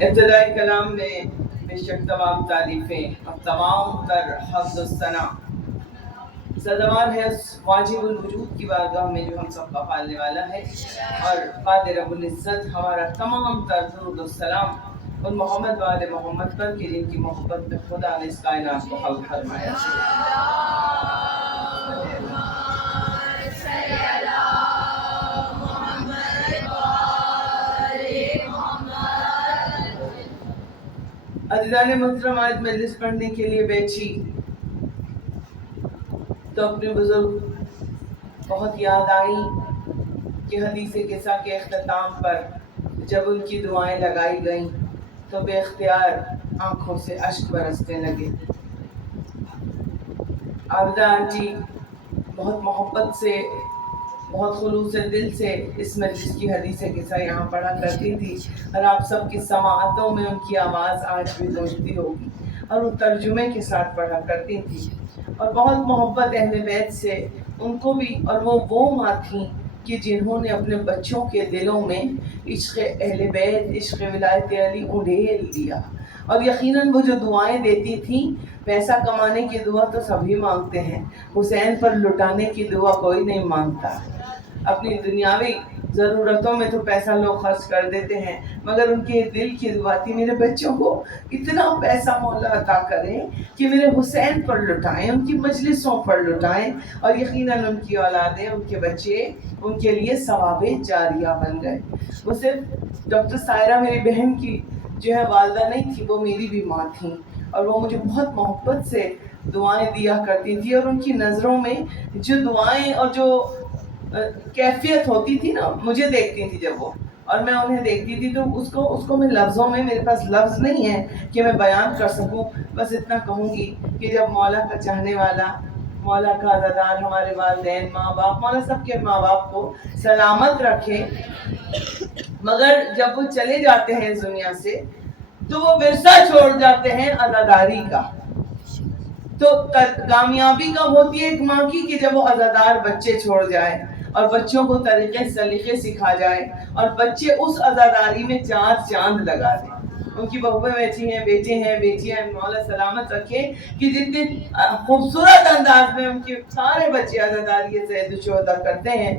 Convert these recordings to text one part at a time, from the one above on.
ابتدائی کلام میں بے شک تمام تعریفیں اور تمام تر حمد و ثنا سزاوار ہے اس واجب الوجود کی بارگاہ میں جو ہم سب کا پالنے والا ہے، اور قادر رب العزت ہمارا تمام تر درود و سلام ان محمد و آل محمد پر کہ جن کی محبت میں خدا نے اس کائنات کو خلق فرمایا۔ عزیزان محترم، آج مجلس پڑھنے کے لیے بیٹھی تو اپنے بزرگ بہت یاد آئی کہ حدیث قصہ کے اختتام پر جب ان کی دعائیں لگائی گئیں تو بے اختیار آنکھوں سے اشک برسنے لگے۔ عابدہ آنٹی بہت محبت سے، بہت خلوص دل سے اس مجلس کی حدیث قصہ یہاں پڑھا کرتی تھی، اور آپ سب کی سماعتوں میں ان کی آواز آج بھی گونجتی ہوگی، اور وہ ترجمے کے ساتھ پڑھا کرتی تھی، اور بہت محبت اہل بیت سے ان کو بھی، اور وہ ماں تھیں کہ جنہوں نے اپنے بچوں کے دلوں میں عشق اہل بیت، عشق ولایت علی انڈیل دیا۔ اور یقیناً وہ جو دعائیں دیتی تھیں، پیسہ کمانے کی دعا تو سبھی مانگتے ہیں، حسین پر لٹانے کی دعا کوئی نہیں مانگتا۔ اپنی دنیاوی ضرورتوں میں تو پیسہ لوگ خرچ کر دیتے ہیں، مگر ان کے دل کی دعا تھی میرے بچوں کو اتنا پیسہ مولا عطا کریں کہ میرے حسین پر لٹائیں، ان کی مجلسوں پر لٹائیں، اور یقیناً ان کی اولادیں، ان کے بچے ان کے لیے ثواب جاریہ بن گئے۔ وہ صرف ڈاکٹر سائرہ میری بہن کی جو ہے والدہ نہیں تھی، وہ میری بھی ماں تھیں، اور وہ مجھے بہت محبت سے دعائیں دیا کرتی تھی، اور ان کی نظروں میں جو دعائیں اور جو کیفیت ہوتی تھی نا، مجھے دیکھتی تھی جب وہ، اور میں انہیں دیکھتی تھی تو اس کو میں لفظوں میں، میرے پاس لفظ نہیں ہے کہ میں بیان کر سکوں، بس اتنا کہوں گی کہ جب مولا کا چاہنے والا، مولا کا عزادار، ہمارے والدین، ماں باپ، مولا سب کے ماں باپ کو سلامت رکھے، مگر جب وہ چلے جاتے ہیں اس دنیا سے تو وہ ورثہ چھوڑ جاتے ہیں عزاداری کا۔ تو کامیابی کب ہوتی ہے ایک ماں کی؟ کہ جب وہ عزادار بچے چھوڑ جائے، اور بچوں کو طریقے سلیقے سکھا جائے، اور بچے اس عزاداری میں چار چاند لگا دیں۔ ان کی بہویں بیٹھی ہیں، بیٹے ہیں، بیٹیاں ہیں، مولا سلامت رکھے کہ جتنے خوبصورت انداز میں ان کے سارے بچے عزاداری سید الشہداء کرتے ہیں،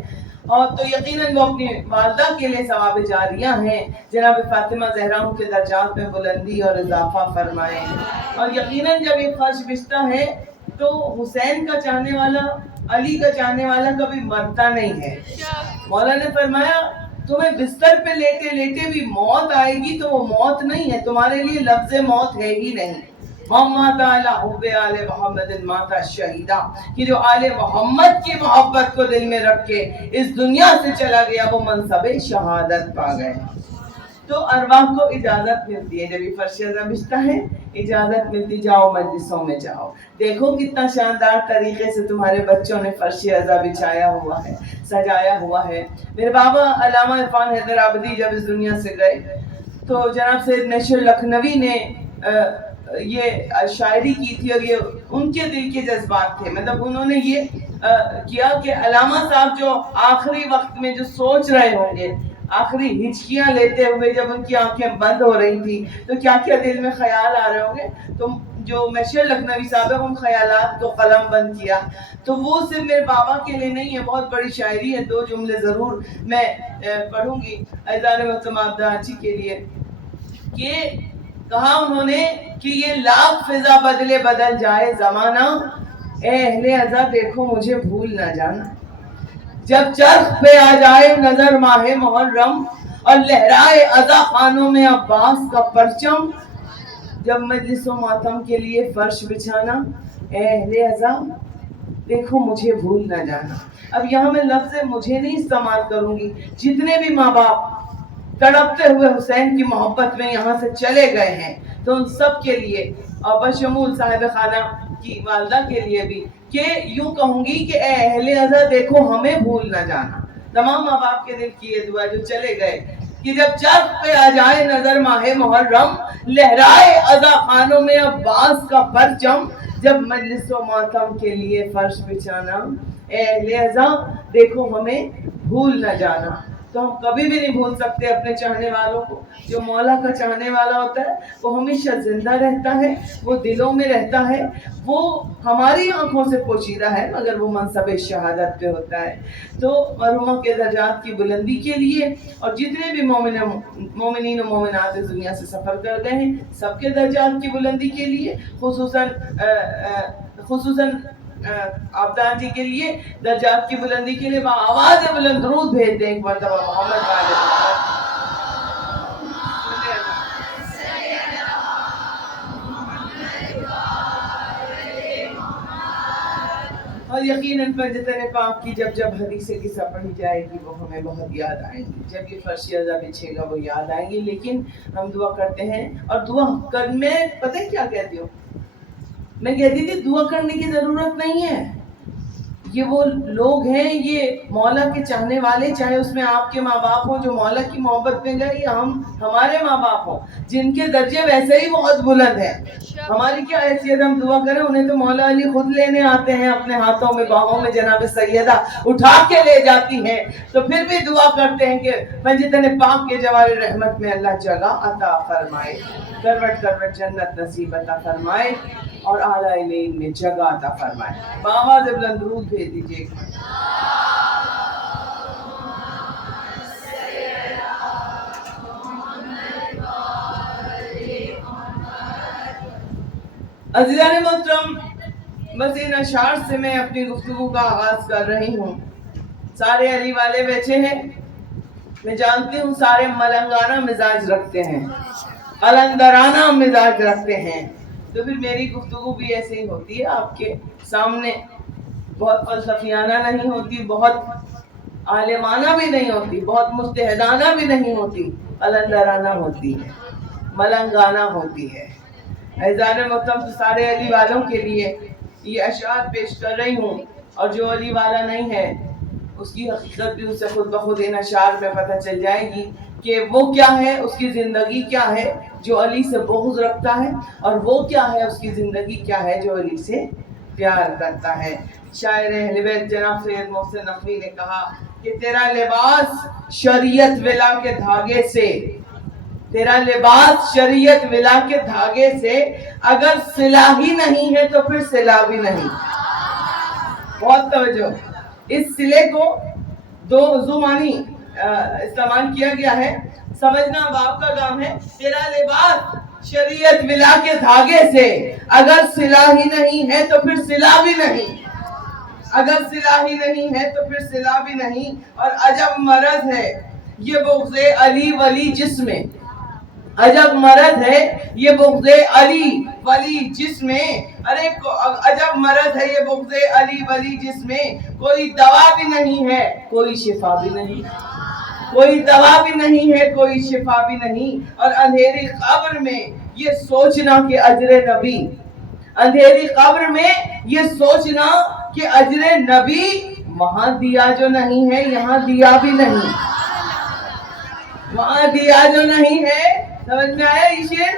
اور تو یقیناً وہ اپنی والدہ کے لیے ثواب جاریہ ہیں۔ جناب فاطمہ زہرا ان کے درجات میں بلندی اور اضافہ فرمائیں، اور یقیناً جب یہ فرش بچتا ہے تو حسین کا چاہنے والا، علی کا چاہنے والا کبھی مرتا نہیں ہے۔ مولا نے فرمایا تمہیں بستر پہ لیٹے لیٹے بھی موت آئے گی تو وہ موت نہیں ہے، تمہارے لیے لفظ موت ہے ہی نہیں۔ محمد آلہ حب آل محمد ماتا شہیدہ، کہ جو آل محمد کی محبت کو دل میں رکھ کے اس دنیا سے چلا گیا وہ منصب شہادت پا گئے۔ تو ارواح کو اجازت ملتی ہے جب یہ فرش ازاں بچتا ہے، اجازت ملتی، جاؤ مجلسوں میں جاؤ، دیکھو کتنا شاندار طریقے سے تمہارے بچوں نے فرش ازاں بچھایا ہوا ہے، سجایا ہوا ہے۔ میرے بابا علامہ عرفان حیدر آبادی جب اس دنیا سے گئے تو جناب سید نشر لکھنوی نے یہ شاعری کی تھی، اور یہ ان کے دل کے جذبات تھے، مطلب انہوں نے یہ کیا کہ علامہ صاحب جو آخری وقت میں جو سوچ رہے ہوں گے، آخری ہچکیاں لیتے ہوئے جب ان کی آنکھیں بند ہو رہی تھی تو کیا کیا دل میں خیال آ رہے ہوں گے، تو جو مشیر لکھنوی صاحب ہے ان خیالات کو قلم بند کیا۔ تو وہ صرف میرے بابا کے لیے نہیں ہے، بہت بڑی شاعری ہے، دو جملے ضرور میں پڑھوں گی عزیزان محترم عابدہ آنچی کے لیے، کہ کہا انہوں نے کہ یہ لاکھ فضا بدلے بدل جائے زمانہ، اے اہل عزا دیکھو مجھے بھول نہ جانا، جب چرخ پہ آ جائے نظر ماہ محرم، اور لہرائے عزا خانوں میں عباس کا پرچم، جب مجلس و ماتم کے لیے فرش بچھانا، اے اہل عزا دیکھو مجھے بھول نہ جانا۔ اب یہاں میں لفظ مجھے نہیں استعمال کروں گی، جتنے بھی ماں باپ تڑپتے ہوئے حسین کی محبت میں یہاں سے چلے گئے ہیں تو ان سب کے لیے، اور بشمول صاحب خانہ کی والدہ کے لیے بھی، کہ یوں کہوں گی کہ اے اہل عزا دیکھو ہمیں بھول نہ جانا۔ تمام ماں باپ کے دل کی یہ دعا جو چلے گئے کہ جب چرخ پہ آ جائے نظر ماہ محرم، لہرائے عزا خانوں میں عباس کا پرچم، جب مجلس و ماتم کے لیے فرش بچھانا، اے اہل ازاں دیکھو ہمیں بھول نہ جانا. تو ہم کبھی بھی نہیں بھول سکتے اپنے چاہنے والوں کو. جو مولا کا چاہنے والا ہوتا ہے وہ ہمیشہ زندہ رہتا ہے، وہ دلوں میں رہتا ہے، وہ ہماری آنکھوں سے پوشیدہ ہے مگر وہ منصب شہادت پہ ہوتا ہے. تو مرحومہ کے درجات کی بلندی کے لیے اور جتنے بھی مومنین و مومنات اس دنیا سے سفر کر گئے ہیں سب کے درجات کی بلندی کے لیے، خصوصاً آبدان جی کے لیے درجات کی بلندی کے لیے آواز بلند درود بھیج دیں ایک مرتبہ محمد والے محمد. اور یقیناً پنجتن پاک کی جب حدیث قصہ پڑھی جائے گی وہ ہمیں بہت یاد آئیں گی. جب یہ فرش ازا بچھے گا وہ یاد آئیں گی. لیکن ہم دعا کرتے ہیں اور دعا کرنے پتہ ہے کیا کہتی ہوں میں کہتی تھی دعا کرنے کی ضرورت نہیں ہے. یہ وہ لوگ ہیں، یہ مولا کے چاہنے والے، چاہے اس میں آپ کے ماں باپ ہوں جو مولا کی محبت میں گئے یا ہمارے ماں باپ ہوں جن کے درجے ویسے ہی بہت بلند ہیں. ہماری کیا حیثیت ہم دعا کریں؟ انہیں تو مولا علی خود لینے آتے ہیں اپنے ہاتھوں میں باہوں میں، جناب سیدہ اٹھا کے لے جاتی ہیں. تو پھر بھی دعا کرتے ہیں کہ پنجتن پاک کے جوار رحمت میں اللہ جگہ عطا فرمائے، کروٹ کروٹ جنت نصیب عطا فرمائے اور اعلیٰ علیہ میں جگہ عطا فرمائے. بآواز بلند درود بھیج دیجیے. عزیزان محترم، بس ان اشعار سے میں اپنی گفتگو کا آغاز کر رہی ہوں. سارے علی والے بیٹھے ہیں، میں جانتی ہوں سارے ملنگانہ مزاج رکھتے ہیں، قلندرانہ مزاج رکھتے ہیں. تو پھر میری گفتگو بھی ایسے ہی ہوتی ہے آپ کے سامنے، بہت فلسفیانہ نہیں ہوتی، بہت عالمانہ بھی نہیں ہوتی، بہت مجتہدانہ بھی نہیں ہوتی، قلندرانہ ہوتی ہے، ملنگانہ ہوتی ہے. عزیزان محترم، سارے علی والوں کے لیے یہ اشعار پیش کر رہی ہوں، اور جو علی والا نہیں ہے اس کی حقیقت بھی اسے خود بخود ان اشعار میں پتہ چل جائے گی کہ وہ کیا ہے، اس کی زندگی کیا ہے جو علی سے بغض رکھتا ہے، اور وہ کیا ہے اس کی زندگی کیا ہے جو علی سے پیار کرتا ہے. شاعر اہل بیت جناب سید محسن نقوی نے کہا کہ تیرا لباس شریعت ولا کے دھاگے سے، تیرا لباس شریعت ولا کے دھاگے سے اگر صلہ ہی نہیں ہے تو پھر صلہ بھی نہیں. بہت توجہ، اس صلے کو دو زمانی استعمال کیا گیا ہے، سمجھنا باپ کا کام ہے. تیرا لباس شریعت ولا کے دھاگے سے اگر صلہ ہی نہیں ہے تو پھر صلہ بھی نہیں، اگر صلہ ہی نہیں ہے تو پھر صلہ بھی نہیں. اور عجب مرض ہے یہ بغض علی ولی جس میں، عجب مرض ہے یہ بغض علی ولی جس میں، ارے عجب مرض ہے یہ بغض علی ولی جس میں کوئی دوا بھی نہیں ہے کوئی شفا بھی نہیں، کوئی دوا بھی نہیں ہے کوئی شفا بھی نہیں. اور اندھیری قبر میں یہ سوچنا کہ اجر نبی، اندھیری قبر میں یہ سوچنا کہ اجر نبی وہاں دیا جو نہیں ہے یہاں دیا بھی نہیں، وہاں دیا جو نہیں ہے. سمجھ میں آیا یہ شعر؟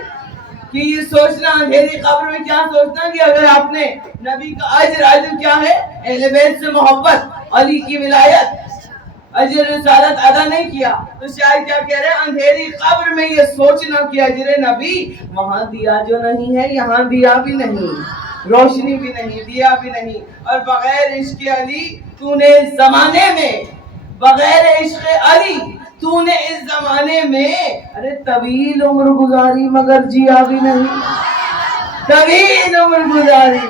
کہ یہ سوچنا اندھیری قبر میں کیا سوچنا کہ اگر آپ نے نبی کا اجر کیا ہے، اہل بیت سے محبت، علی کی ولایت، اجر رسالت ادا نہیں کیا تو شاید کیا کہہ رہے ہیں، اندھیری قبر میں یہ سوچنا کہ اجر نبی وہاں دیا جو نہیں ہے یہاں دیا بھی نہیں، روشنی بھی نہیں، دیا بھی نہیں. اور بغیر عشق علی تو نے اس زمانے میں، بغیر عشق علی تو نے اس زمانے میں، ارے طویل عمر گزاری مگر جیا بھی نہیں، طویل عمر گزاری.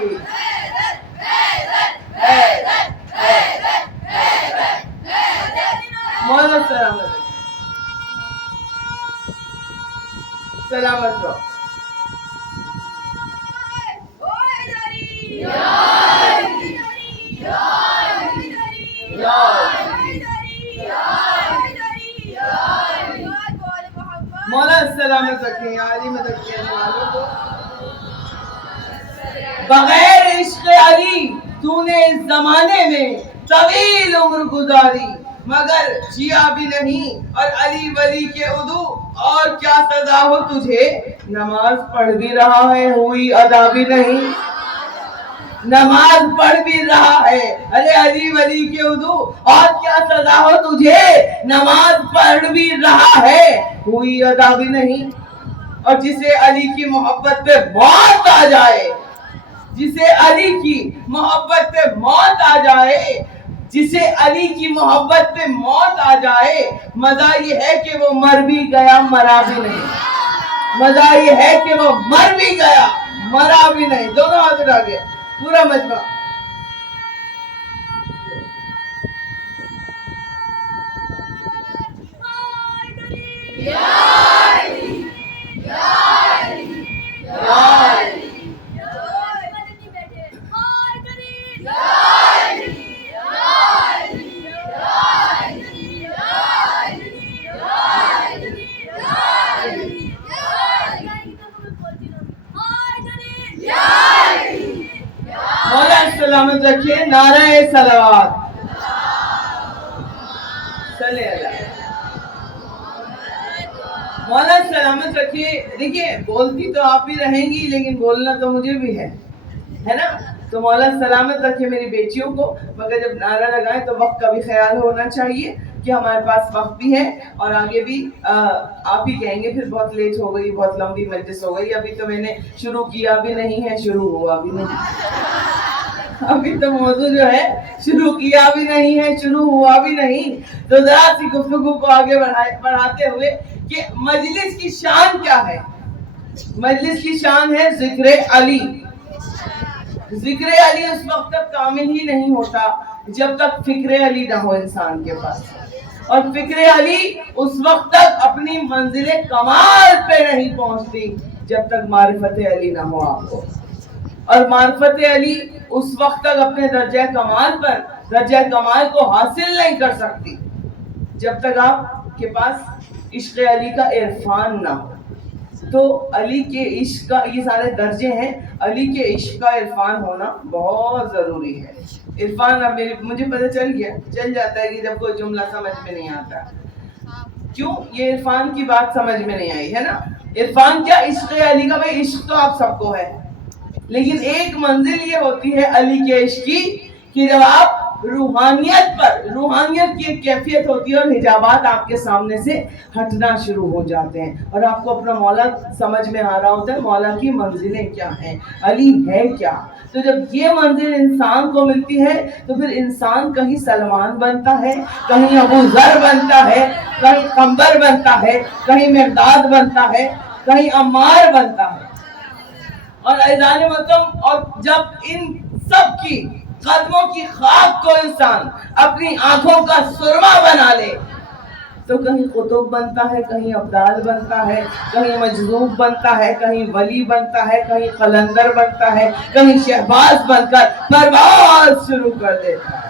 مولا سلامت سلامت رہو. مولا سلامت رکھیں علی مدد کے والوں کو. بغیر عشق علی تو نے اس زمانے میں طویل عمر گزاری مگر جیا بھی نہیں. اور علی ولی کے عدو اور کیا سزا ہو تجھے، نماز پڑھ بھی رہا ہے ہوئی ادا بھی نہیں، نماز پڑھ بھی رہا ہے. ارے علی ولی کے ادو اور کیا سزا ہو تجھے, نماز پڑھ بھی رہا ہے ہوئی ادا بھی نہیں. اور جسے علی کی محبت پہ موت آ جائے, جسے علی کی محبت پہ موت آ جائے, جسے علی کی محبت پہ موت آ جائے, مزہ یہ ہے کہ وہ مر بھی گیا مرا بھی نہیں. مزہ یہ ہے کہ وہ مر بھی گیا مرا بھی نہیں. دونوں ہاتھ اٹھا کے پورا مجمع. مولا سلامت رکھیے. نعرہ صلوات. صلی اللہ. مولا سلامت رکھیے. دیکھیے بولتی تو آپ بھی رہیں گی لیکن بولنا تو مجھے بھی ہے نا. تو مولا سلامت رکھے میری بیٹیوں کو. مگر جب نعرہ لگائیں تو وقت کا بھی خیال ہونا چاہیے کہ ہمارے پاس وقت بھی ہے اور آگے بھی آپ ہی کہیں گے پھر بہت لیٹ ہو گئی, بہت لمبی مجلس ہو گئی. ابھی تو میں نے شروع کیا بھی نہیں ہے, شروع ہوا بھی نہیں. ابھی تو موضوع جو ہے شروع کیا بھی نہیں ہے, شروع ہوا بھی نہیں. تو ذرا سی گفتگو کو آگے بڑھاتے ہوئے کہ مجلس کی شان کیا ہے. مجلس کی شان ہے ذکر علی. ذکر علی اس وقت تک کامل ہی نہیں ہوتا جب تک فکر علی نہ ہو انسان کے پاس, اور فکر علی اس وقت تک اپنی منزل کمال پہ نہیں پہنچتی جب تک معرفت علی نہ ہو آپ کو. اور معرفت علی اس وقت تک اپنے درجہ کمال پر درجہ کمال کو حاصل نہیں کر سکتی جب تک آپ کے پاس عشق علی کا عرفان نہ ہو. تو علی کے عشق کا یہ سارے درجے ہیں, علی کے عشق کا عرفان ہونا بہت ضروری ہے. عرفان اب مجھے پتہ چل جاتا ہے کہ جب کوئی جملہ سمجھ میں نہیں آتا. کیوں؟ یہ عرفان کی بات سمجھ میں نہیں آئی ہے نا. عرفان کیا؟ عشق علی کا. بھائی عشق تو آپ سب کو ہے, لیکن ایک منزل یہ ہوتی ہے علی کے عشق کی کہ جب آپ روحانیت کی ایک کیفیت ہوتی ہے اور حجابات آپ کے سامنے سے ہٹنا شروع ہو جاتے ہیں اور آپ کو اپنا مولا سمجھ میں آ رہا ہوتا ہے, مولا کی منزلیں کیا ہیں, علی ہے کیا. تو جب یہ منزل انسان کو ملتی ہے تو پھر انسان کہیں سلمان بنتا ہے, کہیں ابو ذر بنتا ہے, کہیں قمبر بنتا ہے, کہیں مقداد بنتا ہے, کہیں عمار بنتا ہے. اور عزیزان محترم, اور جب ان سب کی قدموں کی خاک کو انسان اپنی آنکھوں کا سرما بنا لے تو کہیں قطب بنتا ہے, کہیں ابدال بنتا ہے, کہیں مجذوب بنتا ہے, کہیں ولی بنتا ہے, کہیں قلندر بنتا ہے, کہیں شہباز بن کر پرواز شروع کر دیتا ہے.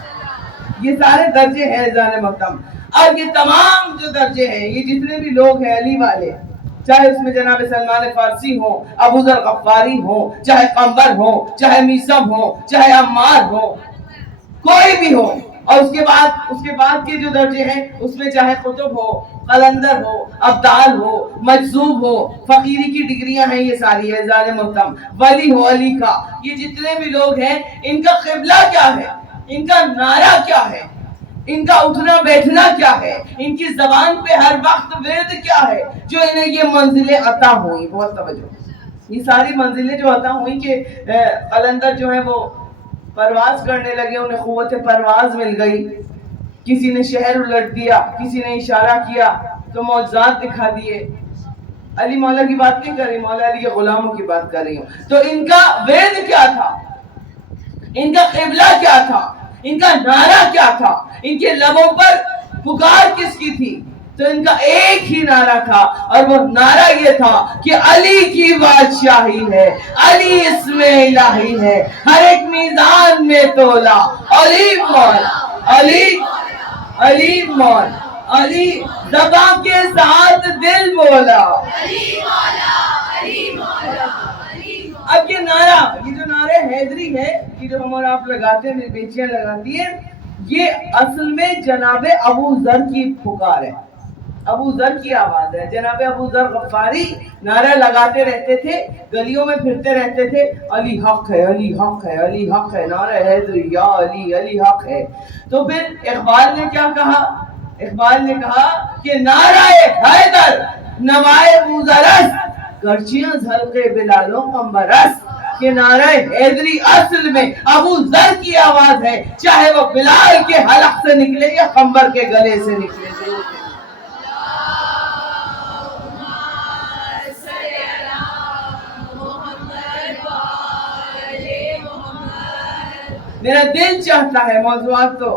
یہ سارے درجے ہیں عزیزان محترم. اور یہ تمام جو درجے ہیں, یہ جتنے بھی لوگ ہیں علی والے, چاہے اس میں جناب سلمان فارسی ہو, ابو ذر غفاری ہو, چاہے قمبر ہو, چاہے میثم ہو, چاہے عمار ہو, کوئی بھی ہو, اور اس کے بعد کے جو درجے ہیں اس میں چاہے قطب ہو, قلندر ہو, ابدال ہو, مجذوب ہو, فقیری کی ڈگریاں ہیں یہ ساری ہے عزیزان محترم, ولی ہو علی کا, یہ جتنے بھی لوگ ہیں ان کا قبلہ کیا ہے, ان کا نعرہ کیا ہے, ان کا اٹھنا بیٹھنا کیا ہے, ان کی زبان پہ ہر وقت ورد کیا ہے جو انہیں یہ منزلیں عطا ہوئی. بہت توجہ, یہ ساری منزلیں جو عطا ہوئی کہ قلندر جو ہے وہ پرواز کرنے لگے, انہیں قوت پرواز مل گئی, کسی نے شہر الٹ دیا, کسی نے اشارہ کیا تو معجزات دکھا دیے. علی مولا کی بات نہیں کر رہی, مولا علی کے غلاموں کی بات کر رہی ہوں. تو ان کا ورد کیا تھا, ان کا قبلہ کیا تھا, ان کا نعرہ کیا تھا, ان کے لبوں پر پکار کس کی تھی؟ تو ان کا ایک ہی نعرہ تھا, اور وہ نعرہ یہ تھا کہ علی کی بادشاہی ہے, علی اسم الہی ہے, ہر ایک میزان میں تولا, علی مولا, علی علی مولا, علی زبان کے ساتھ دل بولا, علی مولا, علی مولا. اب یہ نعرہ, یہ جو نعرہ حیدری ہے, یہ جو ہم اور آپ لگاتے ہیں, میری بیٹیاں لگاتی ہیں, یہ اصل میں جناب ابو ذر کی پکار ہے. ابو ذر کی آواز ہے. جناب ابو ذر غفاری نعرہ لگاتے رہتے تھے, گلیوں میں پھرتے رہتے تھے, علی حق ہے, علی حق ہے, علی حق ہے, نعرہ حیدری یا علی, علی حق ہے. تو پھر اقبال نے کیا کہا؟ اقبال نے کہا کہ نعرہ حیدر نوائے بوزرس گرچیاں حلقے بلالوں قمبرس, کہ نعرہ حیدری اصل میں ابو ذر کی آواز ہے, چاہے وہ بلال کے حلق سے نکلے یا قمبر کے گلے سے نکلے. میرا دل چاہتا ہے, موضوعات تو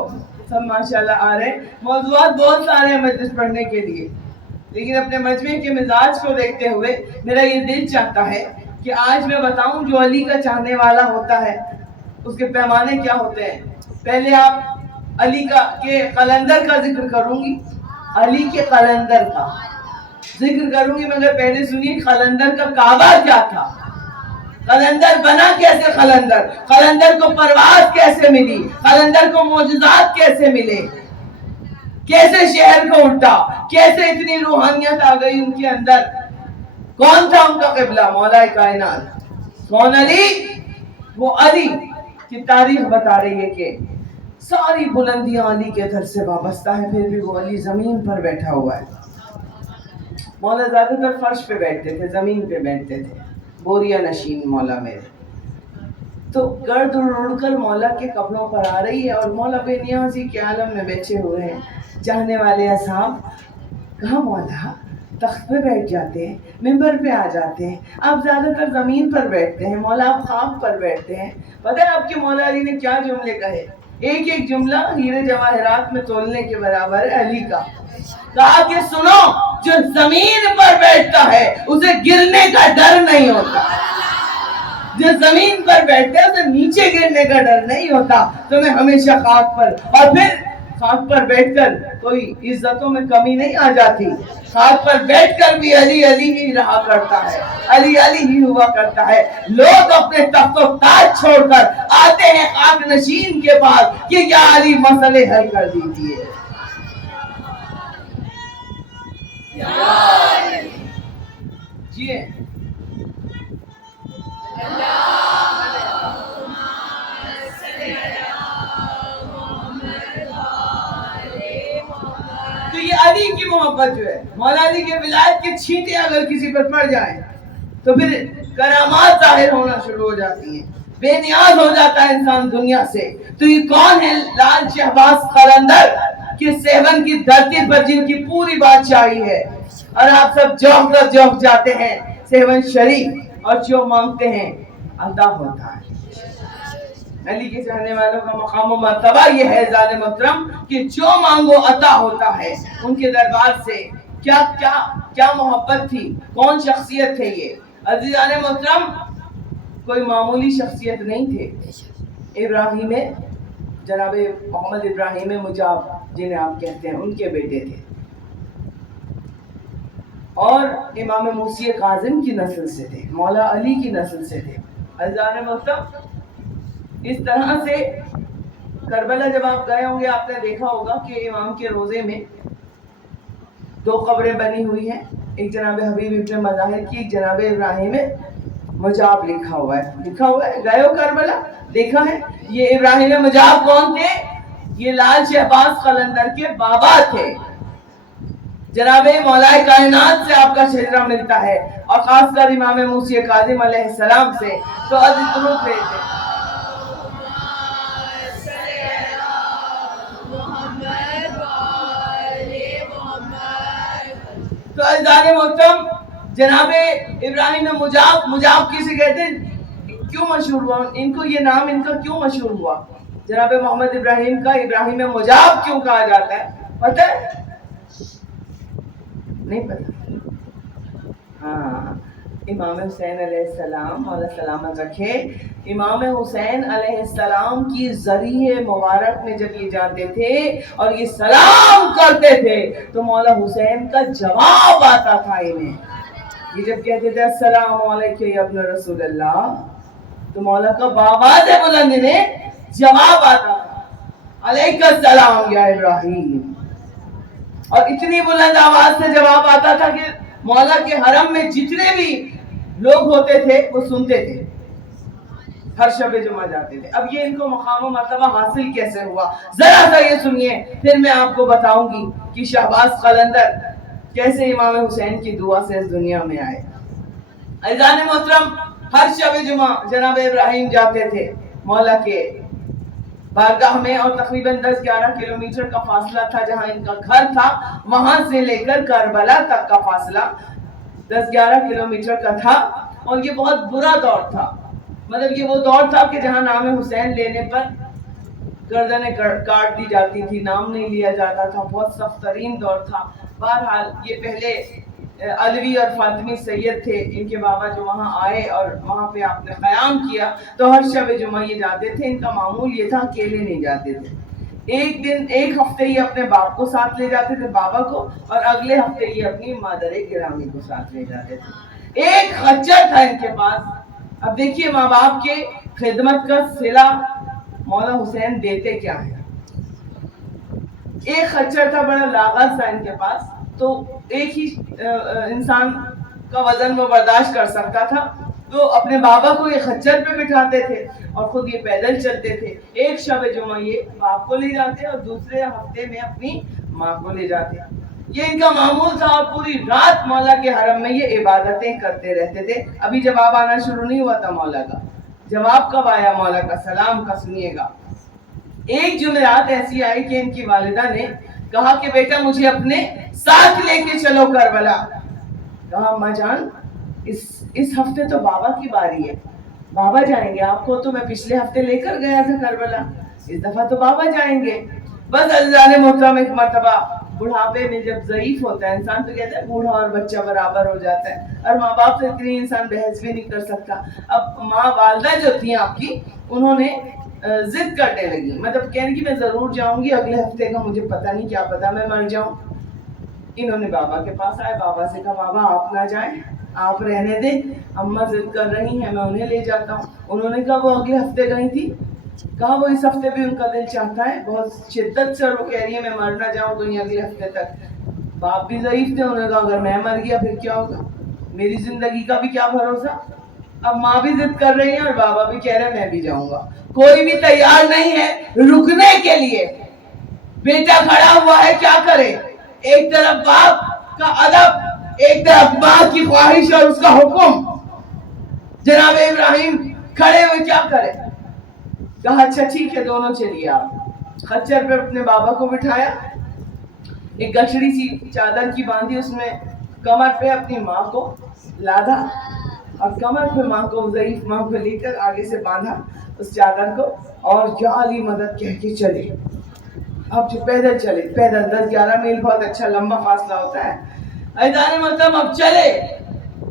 سب ماشاءاللہ آ رہے ہیں, موضوعات بہت سارے ہیں مجلس پڑھنے کے لیے, لیکن اپنے مجمع کے مزاج کو دیکھتے ہوئے میرا یہ دل چاہتا ہے کہ آج میں بتاؤں جو علی کا چاہنے والا ہوتا ہے اس کے پیمانے کیا ہوتے ہیں. پہلے آپ علی کا کے قلندر کا ذکر کروں گی, علی کے قلندر کا ذکر کروں گی, مگر پہلے سنیے قلندر کا کعبہ کیا تھا, قلندر بنا کیسے, قلندر کو پرواز کیسے ملی, قلندر کو معجزات کیسے ملے, کیسے شہر کو اٹھا, کیسے اتنی روحانیت آ گئی ان کے اندر. کون تھا ان کا قبلہ؟ مولا کائنات. کون؟ علی. وہ علی کی تاریخ بتا رہی ہے کہ ساری بلندیاں علی کے گھر سے وابستہ ہے, پھر بھی وہ علی زمین پر بیٹھا ہوا ہے. مولا زیادہ تر فرش پہ بیٹھتے تھے, زمین پہ بیٹھتے تھے, بوریا نشین مولا میرے. تو گرد اڑ کر مولا کے کپڑوں پر آ رہی ہے اور مولا بے نیازی کے عالم میں بیٹھے ہوئے ہیں. چاہنے والے اصحاب کہاں مولا تخت پہ بیٹھ جاتے ہیں, ممبر پہ آ جاتے ہیں, آپ زیادہ تر زمین پر بیٹھتے ہیں, مولا آپ خاک پر بیٹھتے ہیں. پتہ ہے آپ کے مولا علی نے کیا جملے کہے؟ ایک ایک جملہ ہیرے جواہرات میں تولنے کے برابر ہے علی کا. کہا کہ سنو, جو زمین پر بیٹھتا ہے اسے گرنے کا ڈر نہیں ہوتا, جو زمین پر بیٹھتا ہے اسے نیچے گرنے کا ڈر نہیں ہوتا. تو میں ہمیشہ خاک پر, اور پھر خاک پر بیٹھ کر کوئی عزتوں میں کمی نہیں آ جاتی, خاک پر بیٹھ کر بھی علی علی ہی رہا کرتا ہے, علی علی ہی ہوا کرتا ہے. لوگ اپنے تخت و تاج چھوڑ کر آتے ہیں خاک نشین کے پاس کہ یا علی مسئلے حل کر دیجیے. جی تو یہ علی کی محبت جو ہے, مولا علی کے ولایت کے چھینٹے اگر کسی پر پڑ جائیں تو پھر کرامات ظاہر ہونا شروع ہو جاتی ہیں, بے نیاز ہو جاتا ہے انسان دنیا سے. تو یہ کون ہے؟ لال شہباز قلندر کہ سیون کی دھرتی پر جن کی پوری بادشاہی ہے, اور آپ سب جوک جاتے ہیں سیون شریف, اور جو مانگتے ہیں عطا ہوتا ہے. علی کے چاہنے والوں کا مقام و مرتبہ یہ ہے ذات محترم کہ جو مانگو عطا ہوتا ہے. ان کے دربار سے کیا کیا کیا محبت تھی, کون شخصیت تھے یہ عزیزان محترم؟ کوئی معمولی شخصیت نہیں تھے. ابراہیم, جناب محمد ابراہیم مجاب جنہیں آپ کہتے ہیں, ان کے بیٹے تھے, اور امام موسی کاظم کی نسل سے تھے, مولا علی کی نسل سے تھے. عزیزان محترم, اس طرح سے کربلا جب آپ گئے ہوں گے آپ نے دیکھا ہوگا کہ امام کے روزے میں دو قبریں بنی ہوئی ہیں, ایک جناب حبیب ابن مظاہر کی, ایک جناب ابراہیم مجاب لکھا ہوا ہے. گئے ہو کربلا, دیکھا ہے؟ یہ ابراہیم مجاب کون تھے؟ یہ لال شہباز قلندر کے بابا تھے. جناب مولا کائنات سے آپ کا شجرہ ملتا ہے, اور خاص کر امام موسی کاظم علیہ السلام سے. تو عزیز درود بھیجتے ہیں. تو عزیزان محترم, جناب ابراہیم مجاب کسی کہتے ہیں, کیوں مشہور ہوا ان کو یہ نام, ان کا کیوں مشہور ہوا؟ جناب محمد ابراہیم کا ابراہیم مجاب کیوں کہا جاتا ہے پتہ ہے؟ نہیں پتہ؟ ہاں, امام حسین علیہ السلام مولا سلامت رکھے, امام حسین علیہ السلام کی ذریعہ مبارک میں جب یہ جاتے تھے اور یہ سلام کرتے تھے تو مولا حسین کا جواب آتا تھا انہیں. یہ جب کہتے تھے السلام علیکم یا ابن رسول اللہ, تو مولا کا بآواز بلند انہیں جواب آتا تھا, علیک السلام یا ابراہیم. اور اتنی بلند آواز سے جواب آتا تھا کہ مولا کے حرم میں جتنے بھی لوگ ہوتے تھے وہ سنتے تھے، ہر شب جمعہ جاتے تھے. اب یہ ان کو مقام و مرتبہ حاصل کیسے ہوا، ذرا سا یہ سنیے، پھر میں آپ کو بتاؤں گی کہ شہباز قلندر کیسے امام حسین کی دعا سے اس دنیا میں آئے. عزیزان محترم، ہر شب جمعہ جناب ابراہیم جاتے تھے مولا کے بارگاہ میں، اور تقریباً 10-11 کلومیٹر کا فاصلہ تھا جہاں ان کا گھر تھا، وہاں سے لے کر کربلا تک کا فاصلہ 10-11 کلومیٹر کا تھا. اور یہ بہت برا دور تھا، مطلب یہ وہ دور تھا کہ جہاں نام حسین لینے پر گردنیں کاٹ دی جاتی تھی، نام نہیں لیا جاتا تھا، بہت سخت ترین دور تھا. بہرحال یہ پہلے علوی اور فاطمی سید تھے، ان کے بابا جو وہاں آئے اور وہاں پہ آپ نے قیام کیا، تو ہر شب جمعہ یہ جاتے تھے. ان کا معمول یہ تھا اکیلے نہیں جاتے تھے، ایک ہفتے یہ اپنے باپ کو ساتھ لے جاتے تھے، بابا کو، اور اگلے ہفتے یہ اپنی مادر گرامی کو ساتھ لے جاتے تھے. ایک خچر تھا ان کے پاس. اب دیکھیے ماں باپ کے خدمت کا صلہ مولا حسین دیتے کیا ہے. ایک خچر تھا، بڑا لاغر تھا ان کے پاس، تو ایک ہی انسان کا وزن وہ برداشت کر سکتا تھا، تو اپنے بابا کو یہ خچر پہ بٹھاتے تھے اور خود یہ پیدل چلتے تھے. ایک شب جمعہ یہ باپ کو لے جاتے اور دوسرے ہفتے میں اپنی ماں کو لے جاتے. یہ ان کا معمول تھا، اور پوری رات مولا کے حرم میں یہ عبادتیں کرتے رہتے تھے. ابھی جواب آنا شروع نہیں ہوا تھا مولا کا. جواب کب آیا مولا کا؟ سلام کا سنیے گا. ایک جمعرات ایسی آئی کہ ان کی والدہ نے کہا کہ بیٹا مجھے اپنے ساتھ لے کے چلو کربلا. کہا اماں جان اس ہفتے تو بابا کی باری ہے، بابا جائیں گے، آپ کو تو میں پچھلے ہفتے لے کر گیا تھا کربلا، اس دفعہ تو بابا جائیں گے. بس عزیزان محترم، ایک مرتبہ بڑھاپے میں جب ضعیف ہوتا ہے انسان، تو کہتے ہیں بوڑھا اور بچہ برابر ہو جاتا ہے، اور ماں باپ سے اتنی انسان بحث بھی نہیں کر سکتا. اب ماں والدہ جو تھی آپ کی، انہوں نے ضد کرنے لگی، مطلب کہنے کی میں ضرور جاؤں گی، اگلے ہفتے کا مجھے پتہ نہیں، کیا پتہ میں مر جاؤں. انہوں نے بابا کے پاس آئے، بابا سے کہا بابا آپ نہ جائیں، آپ رہنے دیں، اماں ضد کر رہی ہیں، میں انہیں لے جاتا ہوں. انہوں نے کہا وہ اگلے ہفتے گئی تھی. کہا وہ اس ہفتے بھی ان کا دل چاہتا ہے، بہت شدت سے، اور وہ کہہ رہی ہے میں مر نہ جاؤں تو یہ اگلے ہفتے تک. باپ بھی ضعیف تھے، انہوں نے کہا اگر میں مر گیا پھر کیا ہوگا، میری زندگی کا بھی کیا بھروسہ. اب ماں بھی ضد کر رہی ہیں اور بابا بھی کہہ رہے ہیں میں بھی جاؤں گا. کوئی بھی تیار نہیں ہے رکنے کے لیے. بیٹا کھڑا ہوا ہے، کیا کرے؟ ایک طرف باپ کا ادب، ایک طرف ماں کی خواہش اور اس کا حکم. جناب ابراہیم کھڑے ہوئے کیا کرے؟ کہا اچھا ٹھیک ہے دونوں چلیے. آپ خچر پہ اپنے بابا کو بٹھایا، ایک گچڑی سی چادر کی باندھی، اس میں کمر پہ اپنی ماں کو لادا، اور کمر پہ ماں کو، ضعیف ماں کو لے کر آگے سے باندھا اس چادر کو، اور یا علی مدد کہہ کے چلے. اب جو پیدل چلے، پیدل 10-11 میل بہت اچھا لمبا فاصلہ ہوتا ہے. عزیزان محترم اب چلے،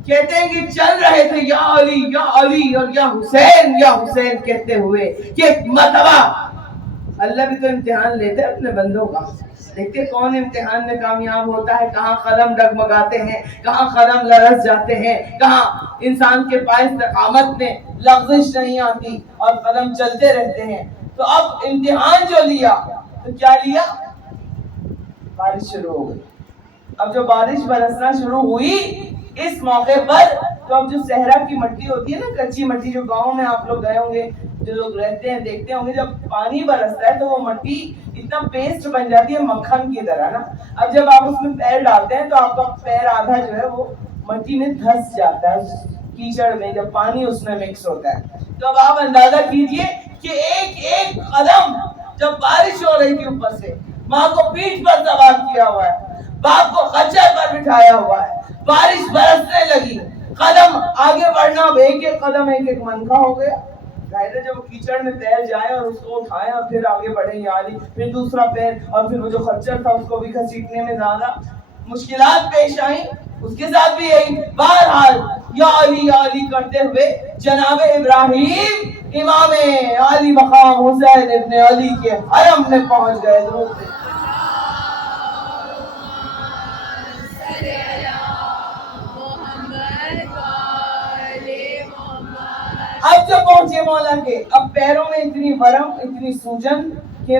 کہتے ہیں کہ چل رہے تھے یا علی اور یا حسین کہتے ہوئے کہ ایک مرتبہ اللہ بھی تو امتحان لیتے ہیں اپنے بندوں کا. دیکھتے کون امتحان میں کامیاب ہوتا ہے، کہاں قدم ڈگمگاتے ہیں، کہاں قدم لرز جاتے ہیں، کہاں انسان کے پاس استقامت میں لغزش نہیں آتی اور قدم چلتے رہتے ہیں. تو اب امتحان جو لیا تو کیا لیا؟ بارش شروع ہو گئی. اب جو بارش برسنا شروع ہوئی اس موقع پر، تو اب جو صحرا کی مٹی ہوتی ہے نا، کچی مٹی، جو گاؤں میں آپ لوگ گئے ہوں گے، جو لوگ رہتے ہیں دیکھتے ہوں گے، جب پانی برستا ہے تو وہ مٹی اتنا پیسٹ بن جاتی ہے مکھن کی طرح نا. اب جب آپ اس میں پیر ڈالتے ہیں تو آپ کا پیر آدھا جو ہے وہ مٹی میں دھس جاتا ہے کیچڑ میں، جب پانی اس میں مکس ہوتا ہے. تو اب آپ اندازہ کیجئے کہ ایک ایک قدم، جب بارش ہو رہی تھی اوپر سے، ماں کو پیٹھ پر سوار کیا ہوا ہے، باپ کو خچر پر بٹھایا ہوا ہے، بارش برسنے لگی، قدم آگے بڑھنا، اب ایک ایک قدم ایک ایک منکا ہو گیا. ظاہر ہے جب وہ کیچڑ میں پیر جائے اور اس کو اٹھائے اور پھر آگے بڑھے یا علی، پھر دوسرا پیر، اور پھر وہ جو خچر تھا اس کو بھی گھسیٹنے میں زیادہ مشکلات پیش آئیں. اس کے ساتھ بھی یہی. بہرحال یا علی کرتے ہوئے جناب ابراہیم امام علی مقام حسین ابن علی کے حرم میں پہنچ گئے. اب جب پہنچے مولا کے، اب پیروں میں اتنی ورم، اتنی سوجن کہ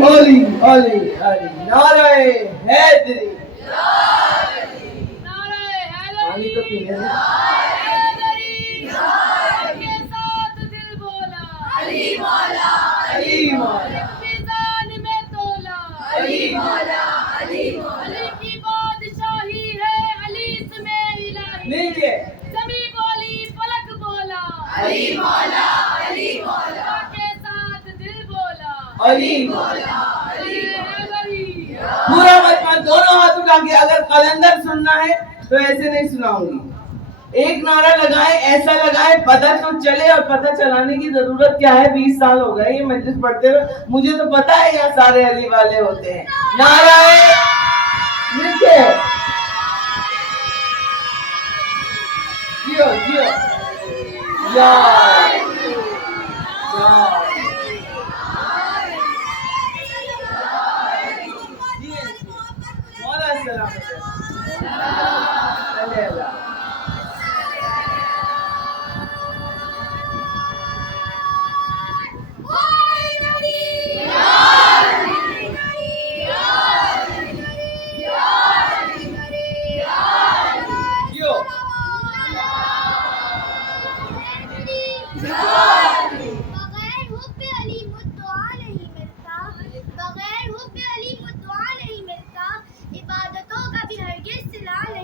ہولی ہولی ہولی نعرہ حیدری پانی تو پینے دیں علی مولا علی مولا میزان میں تولا علی مولا علی مولا علی کی بادشاہی ہے علی اسمِ الہی مل کے زمیں بولی فلک بولا علی مولا علی مولا کے ساتھ دل بولا علی مولا علی حیدری پورا مجمع دونوں ہاتھ اٹھا کے اگر قلندر سننا ہے تو ایسے نہیں سناؤں گی ایک نعرہ لگائیں ایسا لگائیں پتہ تو چلے اور پتہ چلانے کی ضرورت کیا ہے 20 سال ہو گئے یہ مجلس پڑھتے ہوئے مجھے تو پتا ہے یہاں سارے علی والے ہوتے ہیں نعرہ مل کے جیو جیو یا مولا سلام اللہ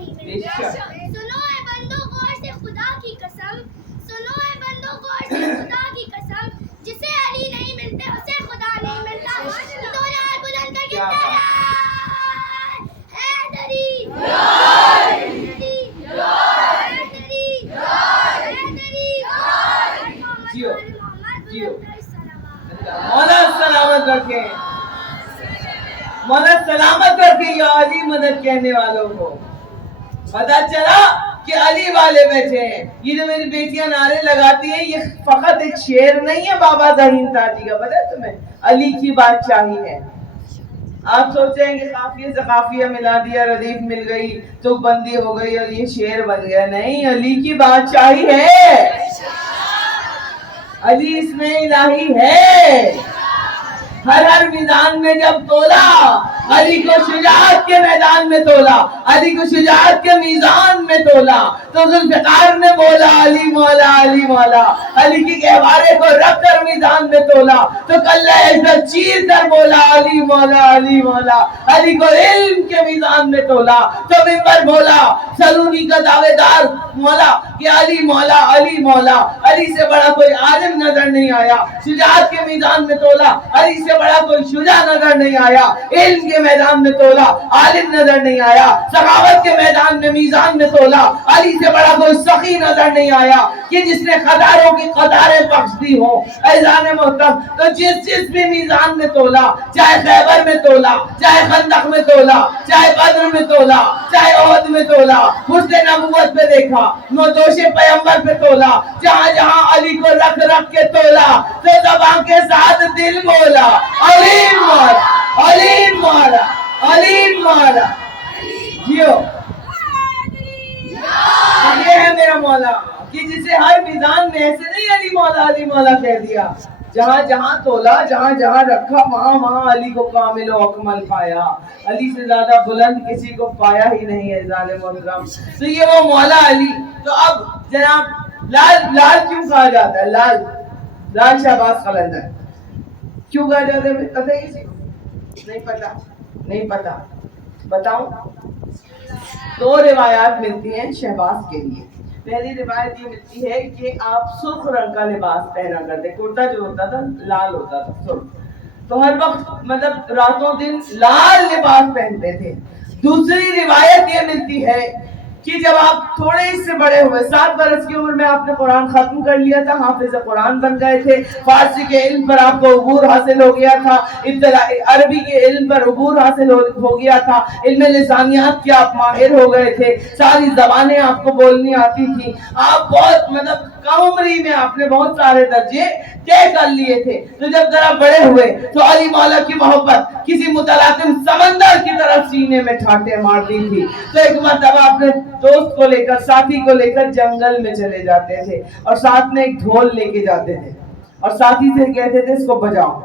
سنو اے بندو غور سے خدا کی قسم سنو اے بندو غور سے خدا کی قسم جسے علی نہیں ملتے اسے خدا نہیں ملتا دونوں ہاتھ بلند کر کے حیدری حیدری حیدری حیدری مولا سلامت رکھے مولا سلامت رکھے یا علی مدد کہنے والوں کو پتا چلا کہ علی والے بیٹھے ہیں یہ جو میری بیٹیاں نعرے لگاتی ہیں یہ فقط ایک شعر نہیں ہے بابا ظہیر تاجی کا پتا ہے تمہیں علی کی بادشاہی ہے آپ سوچیں کہ قافیے سے قافیہ ملا دیا ردیف مل گئی تو بندی ہو گئی اور یہ شعر بن گیا نہیں علی کی بادشاہی ہے علی اس میں الہی ہے ہر میدان میں جب تولا علی کو شجاعت کے میدان میں تولا علی کو شجاعت کے میزان میں تولا تو ذوالفقار نے بولا علی مولا علی مولا علی کی گہوارے کو رکھ کر میدان میں تولا تو کلہ عزت چیر کر بولا علی مولا علی مولا علی کو علم کے میزان میں تولا تو ممبر بولا سلونی کا دعوے دار مولا کہ علی مولا علی مولا علی سے بڑا کوئی عالم نظر نہیں آیا شجاعت کے میدان میں تولا علی سے بڑا کوئی شجاع نظر نہیں آیا علم کے میدان میں تولا عالم نظر نہیں آیا سخاوت کے میدان میں میزان میں تولا علی سے بڑا کوئی سخی نظر نہیں آیا کہ جس نے قطاروں کی قطاریں بخش دی ہو ایزان محترم تو جس بھی میزان میں تولا چاہے خیبر میں تولا چاہے خندق میں تولا چاہے بدر میں تولا چاہے احد میں تولا حسن نبوت پہ دیکھا نوتوش پیغمبر پہ تولا جہاں جہاں علی کو رکھ رکھ کے تولا تو زبان کے ساتھ دل بولا علی مولا علی مولا علی مولا جیو یہ ہے میرا مولا کہ جسے ہر میدان میں ایسے نہیں علی مولا کہہ دیا جہاں جہاں تولا جہاں جہاں رکھا وہاں وہاں علی کو کامل و اکمل پایا علی سے زیادہ بلند کسی کو پایا ہی نہیں ہے عزیزان محترم تو یہ وہ مولا علی تو اب جناب لال کیوں کہا جاتا ہے لال شہباز قلندر کیوں کہا جاتا ہے پتہ ہے کسی کو نہیں پتا بتاؤں دو روایات ملتی ہیں شہباز کے لیے پہلی روایت یہ ملتی ہے کہ آپ سرخ رنگ کا لباس پہنا کرتے کرتا جو ہوتا تھا لال ہوتا تھا سرخ تو ہر وقت مطلب راتوں دن لال لباس پہنتے تھے دوسری روایت یہ ملتی ہے کہ جب آپ تھوڑے سے بڑے ہوئے 7 برس کی عمر میں آپ نے قرآن ختم کر لیا تھا حافظ قرآن بن گئے تھے فارسی کے علم پر آپ کو عبور حاصل ہو گیا تھا عربی کے علم پر عبور حاصل ہو گیا تھا علم لسانیات کے آپ ماہر ہو گئے تھے ساری زبانیں آپ کو بولنی آتی تھی آپ بہت مطلب کم عمری میں آپ نے بہت سارے درجے طے کر لیے تھے تو جب ذرا بڑے ہوئے تو علی مولا کی محبت کسی متلاطم سمندر کی طرف سینے میں ٹھاٹے مارتی تھی تو ایک مرتبہ اپنے دوست کو لے کر ساتھی کو لے کر جنگل میں چلے جاتے تھے اور ساتھ میں ایک ڈھول لے کے جاتے تھے اور ساتھی سے کہتے تھے اس کو بجاؤ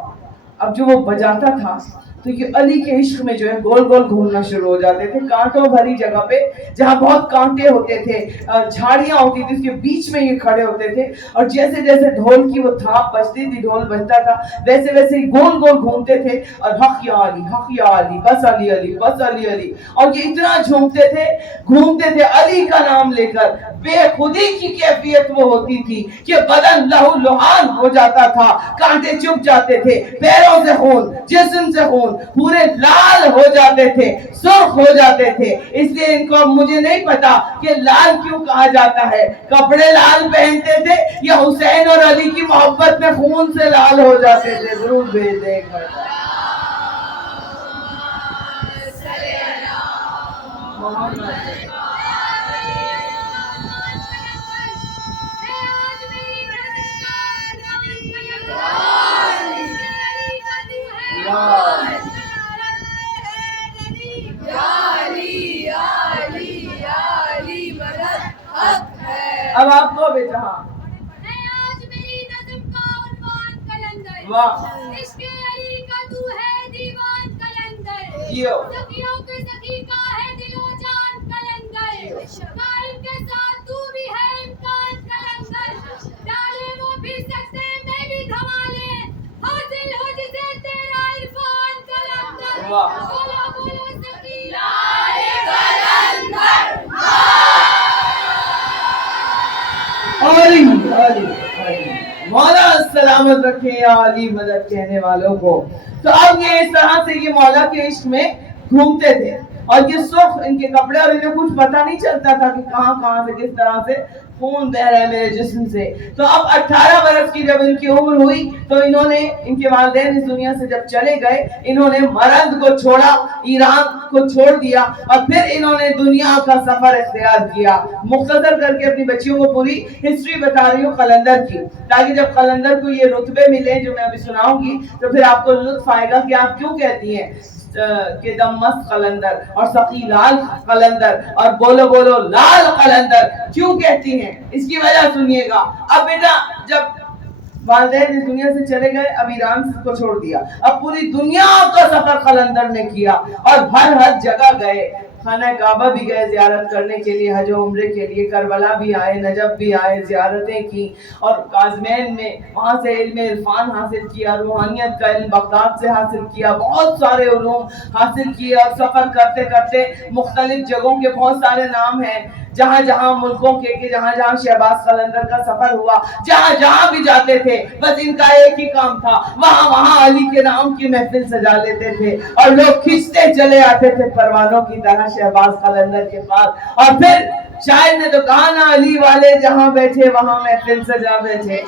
اب جو وہ بجاتا تھا تو یہ علی کے عشق میں جو ہے گول گول گھومنا شروع ہو جاتے تھے، کانٹوں بھری جگہ پہ جہاں بہت کانٹے ہوتے تھے، جھاڑیاں ہوتی تھی، اس کے بیچ میں یہ کھڑے ہوتے تھے، اور جیسے جیسے ڈھول کی وہ تھاپ بجتی تھی، ڈھول بجتا تھا، ویسے ویسے ہی گول گول گھومتے تھے، اور حق یا علی، حق یا علی، بس علی علی، بس علی علی، اور یہ اتنا جھومتے تھے، گھومتے تھے علی کا نام لے کر. بے خودی کی کیفیت وہ ہوتی تھی کہ بدن لہو لہان ہو جاتا تھا، کانٹے چپ جاتے تھے، پیروں سے خون، جسم سے خون، پورے لال ہو جاتے تھے، سرخ ہو جاتے تھے. اس لیے ان کو مجھے نہیں پتا کہ لال کیوں کہا جاتا ہے، کپڑے لال پہنتے تھے یا حسین اور علی کی محبت میں خون سے لال ہو جاتے تھے. ضرور بھیج دیں ایک مرتبہ. اب آپ کو بیٹا. ہاں آج میری نظم کا عنوان کلندر، واہ، عشق علی کا تو ہے دیوان کلندر، جیو. سخیوں کے سخی کا ہے دل و جان کلندر، قائم کے ساتھ تو بھی ہے امکان کلندر، ڈالے وہ بھی سکتے میں بھی دھمالے، حاصل ہو جسے تیرا عرفان کلندر. واہ. بولو بولو سخی لائے کلندر. علی علی علی، مولا سلامت رکھے یا علی مدد کہنے والوں کو. تو اب یہ اس طرح سے یہ مولا کے عشق میں گھومتے تھے، اور یہ سرخ ان کے کپڑے، اور انہیں کچھ پتا نہیں چلتا تھا کہ کہاں کہاں سے کس طرح سے خون بہ رہا ہے میرے جسم سے. تو اب 18 برس کی جب ان کی عمر ہوئی تو انہوں نے، ان کے والدین اس دنیا سے جب چلے گئے، انہوں نے مرند کو چھوڑا، ایران کو چھوڑ دیا، اور پھر انہوں نے دنیا کا سفر اختیار کیا. مختصر کر کے اپنی بچیوں کو پوری ہسٹری بتا رہی ہوں قلندر کی، تاکہ جب قلندر کو یہ رتبے ملے جو میں ابھی سناؤں گی تو پھر آپ کو لطف آئے گا کہ آپ کیوں کہتی ہیں کہ دم مست قلندر اور سخی لال قلندر اور بولو بولو لال قلندر کیوں کہتی ہیں. اس کی وجہ سنیے گا. اب بیٹا جب والدین اس دنیا سے چلے گئے، اب ایران کو چھوڑ دیا، اب پوری دنیا کا سفر قلندر نے کیا، اور ہر جگہ گئے. خانہ کعبہ بھی گئے زیارت کرنے کے لیے، حج و عمرے کے لیے، کربلا بھی آئے، نجف بھی آئے، زیارتیں کی، اور کاظمین میں وہاں سے علم عرفان حاصل کیا، روحانیت کا علم بغداد سے حاصل کیا، بہت سارے علوم حاصل کیے. اور سفر کرتے کرتے مختلف جگہوں کے بہت سارے نام ہیں، جہاں جہاں ملکوں کے جہاں جہاں شہباز قلندر کا سفر ہوا، جہاں جہاں بھی جاتے تھے بس ان کا ایک ہی کام تھا، وہاں وہاں علی کے نام کی محفل سجا لیتے تھے، اور لوگ کھینچتے چلے آتے تھے پروانوں کی طرح شہباز قلندر کے پاس. اور پھر شاعر نے تو کہا نا، علی والے جہاں بیٹھے وہاں محفل سجا بیٹھے،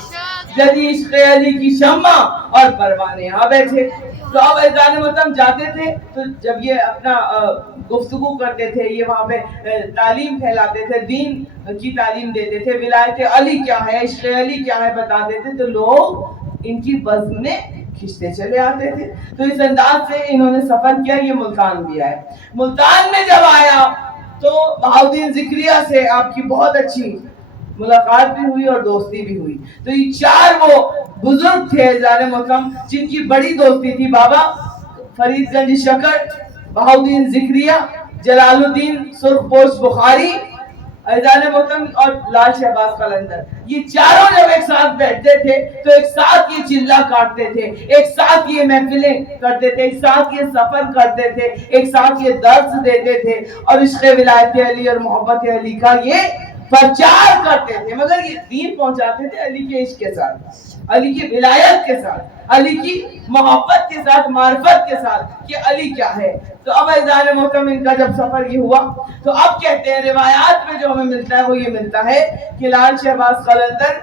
جدی عشق علی کی شمع اور پروانے یہاں بیٹھے. تو اب ایزان محترم جاتے تھے تو جب یہ اپنا گفتگو کرتے تھے، یہ وہاں پہ تعلیم پھیلاتے تھے، دین کی تعلیم دیتے تھے، ولایت علی کیا ہے، عشق علی کیا ہے بتاتے تھے، تو لوگ ان کی بزم میں کھنچتے چلے آتے تھے. تو اس انداز سے انہوں نے سفر کیا. یہ ملتان بھی آئے. ملتان میں جب آیا تو بہاؤالدین ذکریہ سے آپ کی بہت اچھی ملاقات بھی ہوئی اور دوستی بھی ہوئی. تو یہ چار وہ بزرگ تھے ایزان محترم جن کی بڑی دوستی تھی. بابا فرید گنج شکر، بہاؤالدین ذکریہ، جلال الدین سرخ پوش بخاری، ایزان محترم اور لال شہباز قلندر. یہ چاروں جب ایک ساتھ بیٹھتے تھے تو ایک ساتھ یہ چلہ کاٹتے تھے، ایک ساتھ یہ محفلیں کرتے تھے، ایک ساتھ یہ سفر کرتے تھے، ایک ساتھ یہ درس دیتے تھے، اور عشق ولایت علی اور محبت علی کا یہ پرچار کرتے تھے. مگر یہ دین پہنچاتے تھے علی کے عشق کے ساتھ، علی کی ولایت کے ساتھ، علی کی محبت کے ساتھ، معرفت کے ساتھ کہ علی کیا ہے. تو اب ایزان محترم ان کا جب سفر یہ ہوا تو اب کہتے ہیں روایات میں جو ہمیں ملتا ہے وہ یہ ملتا ہے کہ لال شہباز قلندر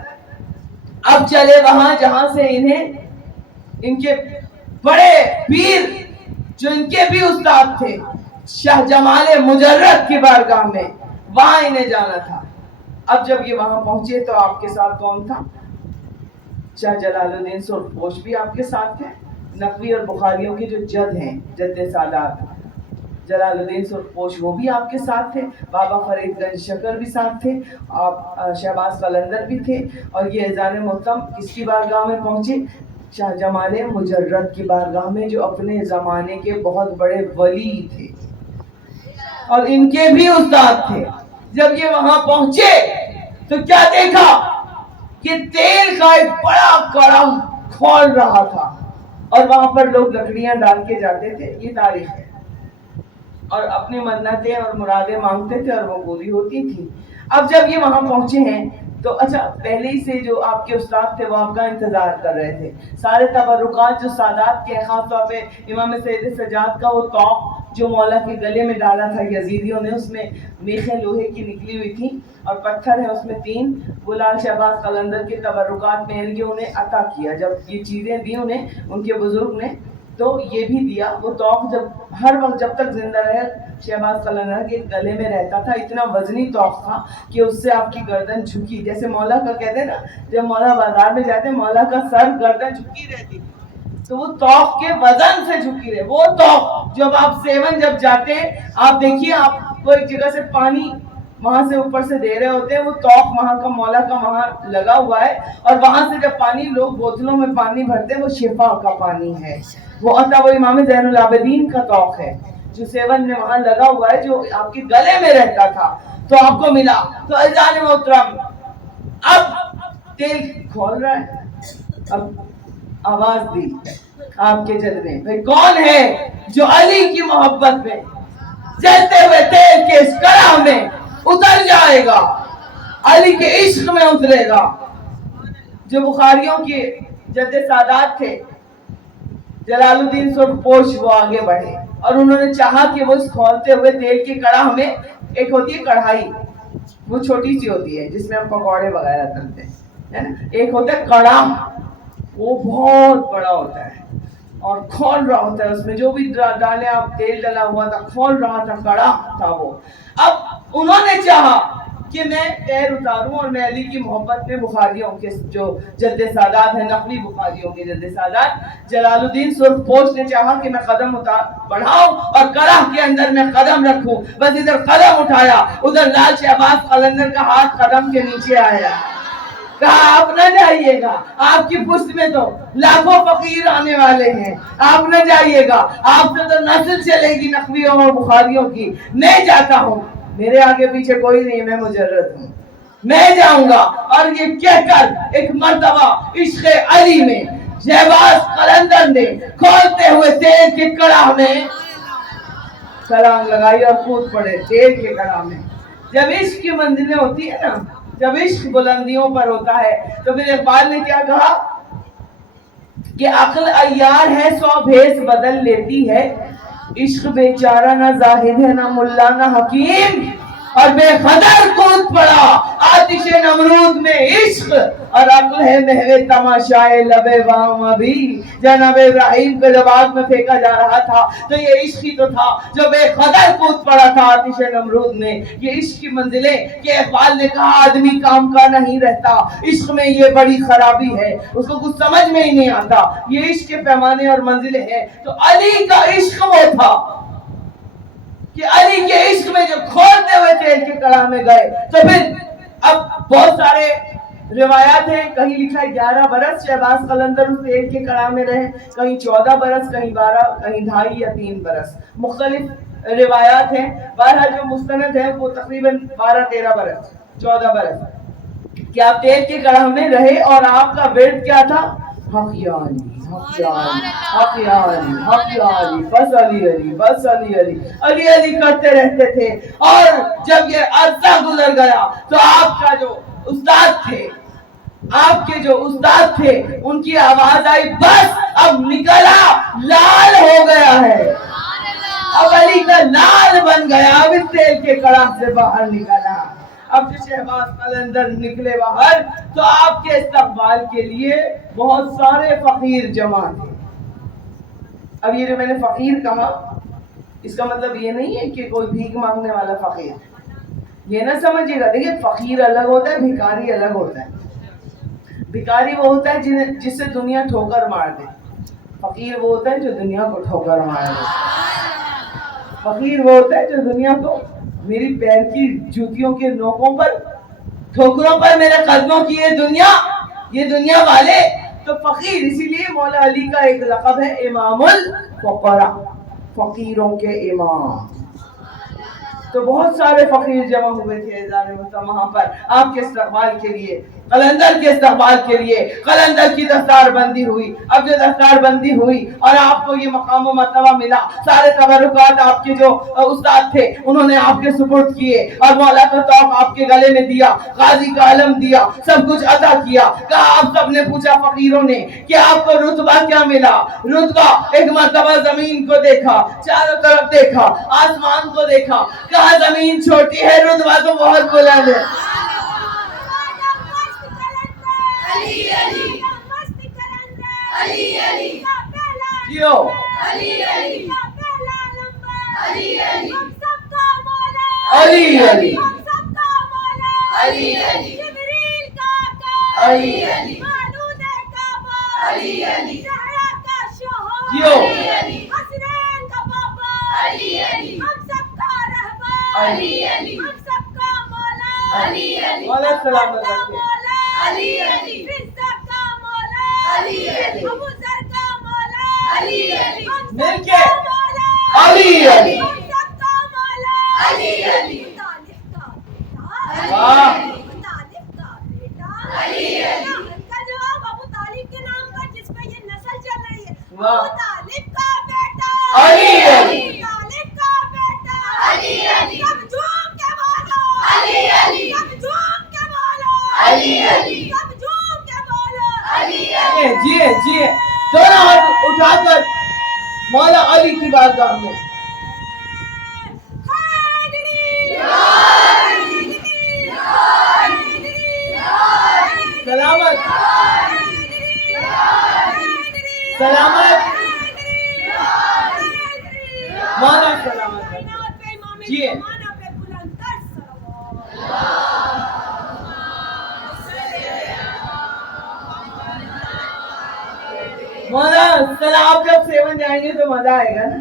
اب چلے وہاں جہاں سے انہیں ان کے بڑے پیر جو ان کے بھی استاد تھے شاہ جمال مجرد کی بارگاہ میں، وہاں انہیں جانا تھا. اب جب یہ وہاں پہنچے تو آپ کے ساتھ کون تھا؟ شاہ جلال الدین سرخ پوش بھی آپ کے ساتھ تھے. نقوی اور بخاریوں کے جو جد ہیں، جد سادات جلال الدین سرخ پوش، وہ بھی آپ کے ساتھ تھے. بابا فرید گنج شکر بھی ساتھ تھے، آپ شہباز قلندر بھی تھے. اور یہ ایزان محترم کس کی بارگاہ میں پہنچے؟ شاہ جمال مجرد کی بارگاہ میں جو اپنے زمانے کے بہت بڑے ولی تھے اور ان کے بھی استاد تھے. جب یہ وہاں پہنچے تو کیا دیکھا کہ تیل کا ایک بڑا کڑا کھول رہا تھا اور وہاں پر لوگ لکڑیاں ڈال کے جاتے تھے. یہ تاریخ ہے. اور اپنی منتیں اور مرادیں مانگتے تھے اور وہ پوری ہوتی تھی. اب جب یہ وہاں پہنچے ہیں تو اچھا پہلے ہی سے جو آپ کے استاد تھے وہ آپ کا انتظار کر رہے تھے. سارے تبرکات جو سادات کے خاص طور پہ امام سید سجاد کا وہ طوق جو مولا کے گلے میں ڈالا تھا یزیدیوں نے, اس میں میخیں لوہے کی نکلی ہوئی تھی اور پتھر ہے اس میں 3. وہ لال شہباز قلندر کے تبرکات میں یہ انہیں عطا کیا. جب یہ چیزیں دی انہیں ان کے بزرگ نے تو یہ بھی دیا. وہ طوق جب ہر وقت جب تک زندہ رہے شہباز قلندر کے گلے میں رہتا تھا. اتنا وزنی طوق تھا کہ اس سے آپ کی گردن جھکی, جیسے مولا کا کہتے ہیں نا, جب مولا بازار میں جاتے ہیں مولا کا سر گردن جھکی رہتی تو وہ طوق کے وزن سے جھکی رہے. وہ طوق جب آپ 7 جب جاتے ہیں آپ دیکھیے آپ کو ایک جگہ سے پانی وہاں سے اوپر سے دے رہے ہوتے ہیں, وہ طوق وہاں کا مولا کا وہاں لگا ہوا ہے اور وہاں سے جب پانی لوگ بوتلوں میں پانی بھرتے ہیں وہ شفا کا پانی ہے. وہ عطا وہ امام زین العابدین کا طوق ہے جو 7 میں وہاں لگا ہوا ہے جو آپ کے گلے میں رہتا تھا تو آپ کو ملا. تو عزیزان محترم اب تیل کھول رہا ہے. اب آواز دی آپ کے جد نے, بھائی کون ہے جو علی کی محبت میں جلتے ہوئے تیل کے اس کڑاہ میں اتر جائے گا, علی کے عشق میں اترے گا. جو بخاریوں کے جد سادات تھے جلال الدین سرخ پوش وہ آگے بڑھے اور انہوں نے چاہا کہ وہ اس کھولتے ہوئے تیل کی کڑاہ میں, ایک ہوتی ہے کڑھائی وہ چھوٹی سی ہوتی ہے جس میں ہم پکوڑے وغیرہ تلتے ہیں نا, ایک ہوتا ہے کڑاہ وہ بہت بڑا ہوتا ہے اور کھول رہا ہوتا ہے, اس میں جو بھی ڈالے آپ تیل ڈلا ہوا تھا کھول رہا تھا, کڑاہ تھا وہ. اب انہوں نے چاہا کہ میں پیر اتاروں اور میں علی کی محبت میں بخاریوں کے جو جد سادات ہیں نقلی بخاریوں کے جد سادات جلال الدین سرخ پوش نے چاہا کہ میں قدم بڑھاؤں اور کڑاہ کے اندر میں قدم رکھوں. بس ادھر قدم اٹھایا ادھر لال شہباز قلندر کا ہاتھ قدم کے نیچے آیا. کہا آپ نہ جائیے گا, آپ کی پشت میں تو لاکھوں فقیر آنے والے ہیں, آپ نہ جائیے گا, آپ سے تو نسل چلے گی نقویوں اور بخاریوں کی. میں جاتا ہوں, میرے آگے پیچھے کوئی نہیں, میں مجرد ہوں, میں جاؤں گا. اور یہ کہہ کر ایک مرتبہ عشق علی میں شہباز قلندر نے کھولتے ہوئے تیل کے کڑاہ میں سلام لگائی اور کود پڑے تیل کے کڑاہ میں. جب عشق کی منزلیں ہوتی ہیں نا, جب عشق بلندیوں پر ہوتا ہے تو پھر اقبال نے کیا کہا کہ عقل عیار ہے 100 بھیس بدل لیتی ہے, عشق بیچارہ نہ زاہد ہے نہ ملا نہ حکیم, اور بے قدر کود پڑا آتش نمرود میں عشق, اور عقل ہے محو تماشائے لب بام. ابھی جناب ابراہیم کو جب آگ میں پھینکا جا رہا تھا تو یہ عشق ہی تو تھا جو بے قدر کود پڑا تھا آتش نمرود میں. یہ عشق کی منزلیں کہ اقبال نے کہا آدمی کام کا نہیں رہتا, عشق میں یہ بڑی خرابی ہے, اس کو کچھ سمجھ میں ہی نہیں آتا. یہ عشق کے پیمانے اور منزلیں ہیں. تو علی کا عشق وہ تھا کہ علی کے عشق میں جو کھولتے ہوئے تیل کے کڑاہ میں گئے. تو پھر اب بہت سارے روایات ہیں, کہیں لکھا ہے 11 برس شہباز قلندر اس تیل کے کڑاہ میں رہے, کہیں 14 برس, کہیں 12, کہیں 2.5 یا 3 برس, مختلف روایات ہیں. بہرحال جو مستند ہیں وہ تقریباً 12-13 برس 14 برس کہ آپ تیل کے کڑاہ میں رہے اور آپ کا ورد کیا تھا, حق یا علی حق یا علی حق یا علی حق یا علی, بس علی علی بس علی علی علی علی کرتے رہتے تھے. اور جب یہ عرصہ گزر گیا تو آپ کا جو استاد تھے, آپ کے جو استاد تھے, ان کی آواز آئی بس اب نکلا لال ہو گیا ہے, اب علی کا لال بن گیا, اب اس تیل کے کڑاہ سے باہر نکلا. اب جو شہباز قلندر نکلے باہر تو آپ کے استقبال کے لیے بہت سارے فقیر جمع تھے. اب یہ جو میں نے فقیر کہا اس کا مطلب یہ نہیں ہے کہ کوئی بھیک مانگنے والا فقیر, یہ نہ سمجھیے گا. دیکھیے فقیر الگ ہوتا ہے, بھکاری الگ ہوتا ہے. بھکاری وہ ہوتا ہے جس سے دنیا ٹھوکر مار دے, فقیر وہ ہوتا ہے جو دنیا کو ٹھوکر مار دے. فقیر وہ ہوتا ہے جو دنیا کو میری پیر کی جوتیوں کے نوکوں پر ٹھوکروں پر میرے قدموں کی یہ دنیا والے تو فقیر اسی لیے مولا علی کا ایک لقب ہے امام الفقراء، فقیروں کے امام. تو بہت سارے فقیر جمع ہوئے تھے وہاں پر آپ کے استقبال کے لیے، قلندر کے استقبال کے لیے. قلندر کی دستار بندی ہوئی. اب جو دستار بندی ہوئی اور آپ کو یہ مقام و مرتبہ ملا، سارے تبرکات آپ کے جو استاد تھے انہوں نے آپ کے سپرد کیے، اور مولا کا توق آپ کے گلے میں دیا، غازی کا علم دیا، سب کچھ عطا کیا. کہا آپ سب نے پوچھا فقیروں نے کہ آپ کو رتبہ کیا ملا؟ رتبہ ایک مرتبہ زمین کو دیکھا، چاروں طرف دیکھا، آسمان کو دیکھا، کہا زمین چھوٹی ہے، رتبہ تو بہت بلند ہے. کیوں؟ علی علی جی دونوں ہاتھ اٹھا کر مولا علی کی بارگاہ میں سلامت سلامت مولا سلامت جی مولا آپ جب سیون جائیں گے تو مزہ آئے گا نا.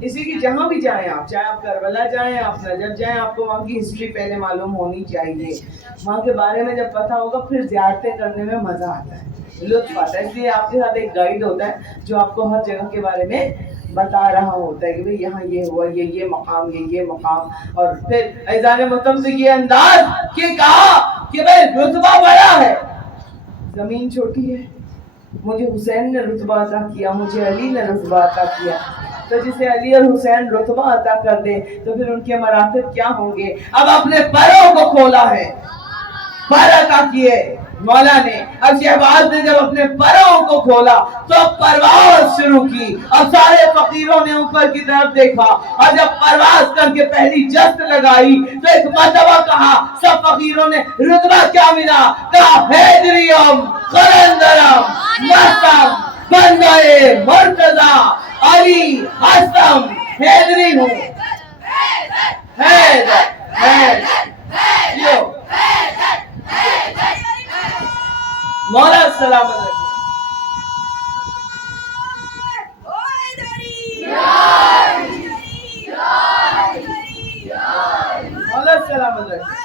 اسی کی جہاں بھی جائیں آپ، چاہے آپ کربلا جائیں، آپ نجف جائیں، آپ کو وہاں کی ہسٹری پہلے معلوم ہونی چاہیے. وہاں کے بارے میں جب پتا ہوگا پھر زیارتیں کرنے میں مزہ آتا ہے، لطف آتا ہے. اس لیے آپ کے ساتھ ایک گائیڈ ہوتا ہے جو آپ کو ہر جگہ کے بارے میں بتا رہا ہوتا ہے کہ بھئی یہاں یہ ہوا، یہ مقام، یہ مقام. اور پھر ایزان متم سے یہ انداز کہ کہا کہ بھئی رتبہ بڑا ہے، زمین چھوٹی ہے. مجھے حسین نے رتبہ عطا کیا، مجھے علی نے رتبہ عطا کیا. تو جسے علی اور حسین رتبہ عطا کر دے تو پھر ان کے مراتب کیا ہوں گے. اب اپنے پروں کو کھولا ہے، پر عطا کیے مولا نے. اب شہباز نے جب اپنے پروں کو کھولا تو پرواز شروع کی، اور سارے فقیروں نے اوپر کی طرف دیکھا، اور جب پرواز کر کے پہلی جست لگائی تو ایک مرتبہ کہا سب فقیروں نے رتبہ کیا ملا؟ کہا حیدریم، قلندرم، مستم، بندے مرتضی، علی، حسم، حیدری ہوں. حیدر مولا سلامت رکھے. مولا سلامت رکھے.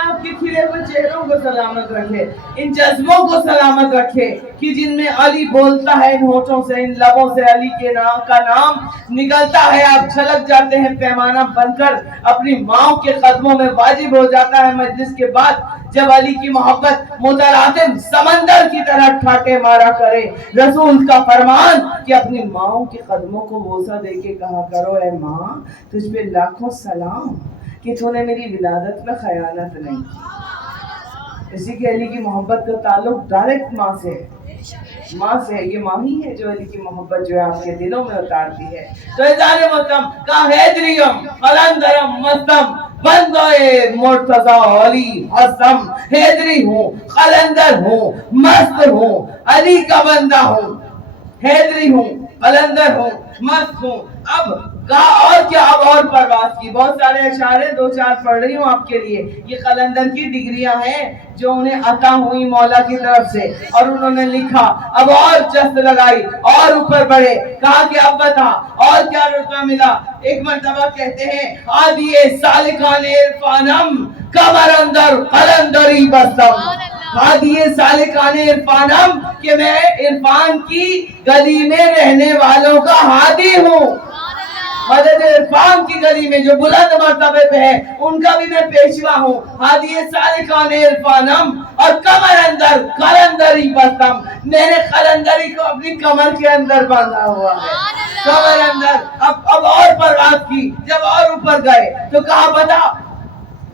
آپ کے کھلے ہوئے چہروں کو سلامت رکھے، ان جذبوں کو سلامت رکھے کہ جن میں علی بولتا ہے، ان ہونٹوں سے، ان لبوں سے علی کے نام کا نام نکلتا ہے. آپ چھلک جاتے ہیں پیمانہ بن کر، اپنی ماں کے قدموں میں واجب ہو جاتا ہے مجلس کے بعد جب علی کی محبت متلاطم سمندر کی طرح ٹھاٹے مارا کرے. رسول کا فرمان کہ اپنی ماں کے قدموں کو بوسہ دے کے کہا کرو اے ماں تجھ پہ لاکھوں سلام کہ تو نے میری ولادت میں خیانت نہیں. اسی کے علی کی محبت کا تعلق ڈائریکٹ ماں سے ہے. یہ ماں ہی ہے جو علی کی محبت جو ہے آپ کے دلوں میں اتارتی ہے. تو اذان متم کا حیدریم، قلندرم، مستم، بندے مرتضی، علی، حسم. حیدری ہوں، قلندر ہوں، مست ہوں، علی کا بندہ ہوں. حیدری ہوں، قلندر ہوں، مست ہوں. اب کہا اور کیا، اب اور پرواز کی. بہت سارے اشعار ہیں، 2-4 پڑھ رہی ہوں آپ کے لیے. یہ قلندر کی ڈگریاں ہیں جو انہیں عطا ہوئی مولا کی طرف سے، اور انہوں نے لکھا. اب اور جست لگائی اور اوپر بڑھے. کہا کہ اب بتا اور کیا رتبہ ملا. ایک مرتبہ کہتے ہیں ہادیے سالکان عرفانم کمر اندر قلندری بستم. ہادیے سالکان عرفانم کہ میں عرفان کی گلی میں رہنے والوں کا ہادی ہوں. مدد عرفان کی گلی میں جو بلند مرتبے پہ ہے ان کا بھی میں پیشوا ہوں. ہادیے سالکان عرفانم اور کمر اندر قلندری بستم. میں نے قلندری کو اپنی کمر کے اندر باندھا ہوا ہے. کمر اندر. اب اور پرواز کی. جب اور اوپر گئے تو کہا بتا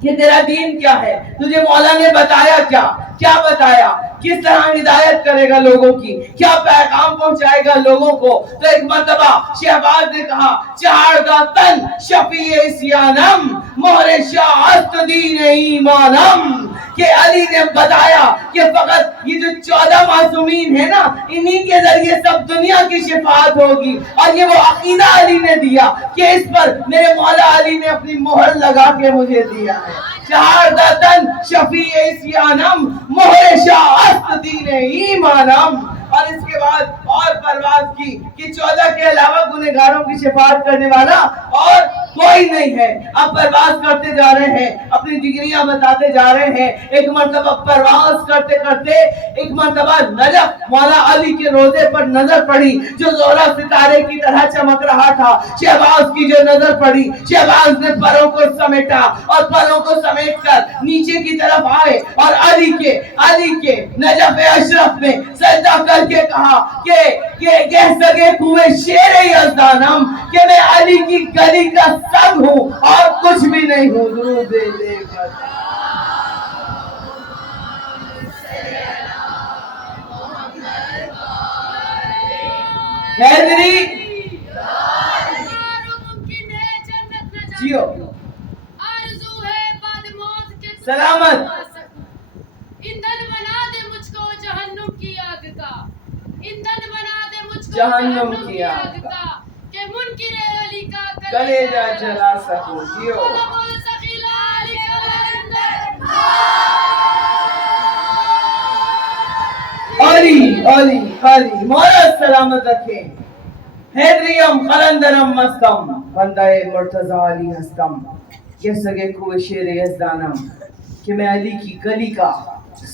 کہ تیرا دین کیا ہے، تجھے مولا نے بتایا کیا بتایا، کس طرح ہدایت کرے گا لوگوں کی، کیا پیغام پہنچائے گا لوگوں کو. تو ایک مرتبہ شہباز نے کہا چہاردہ تن شفیع اسیانم مہر شاہ است دین ایمانم. کہ علی نے بتایا کہ فقط یہ جو 14 معصومین ہیں نا، انہی کے ذریعے سب دنیا کی شفاعت ہوگی. اور یہ وہ عقیدہ علی نے دیا کہ اس پر میرے مولا علی نے اپنی مہر لگا کے مجھے دیا ہے. چہاردہ تن شفیع اسیانم مہر شاہ است دین ایمانم. اور اس کے بعد اور پرواز کی کہ 14 کے علاوہ گنہگاروں کی شفاعت کرنے والا اور کوئی نہیں ہے. اب پرواز کرتے جا رہے ہیں، اپنی ڈگریاں بتاتے جا رہے ہیں. ایک مرتبہ پرواز کرتے کرتے ایک مرتبہ نجف مولا علی کے روضے پر نظر پڑی جو زہرہ ستارے کی طرح چمک رہا تھا. شہباز کی جو نظر پڑی، شہباز نے پروں کو سمیٹا اور پروں کو سمیٹ کر نیچے کی طرف آئے اور علی کے نجف اشرف میں سجدہ کر کے کہا کہ کہہ سکے کوئے شیر یزدانم کہ میں علی کی گلی کا سنگ ہوں اور کچھ بھی نہیں ہوں. درود دے کر حیدری جیو آرزو ہے بعد موت کے سلامت. ایندھن بنا دے مجھ کو جہنم کی آگ کا. ایندھن بنا دے مجھ کو جہنم کی آگ کا کہ منکر علی کا کلیجہ جلا سکوں. جیو بول سخیلا علی قلندر. علی مولا سلامت رکھیں. حیدریم قلندرم مستم بندہ مرتضی علی ہستم. کہہ سکے کوئے شیر یزدانم کہ میں علی کی گلی کا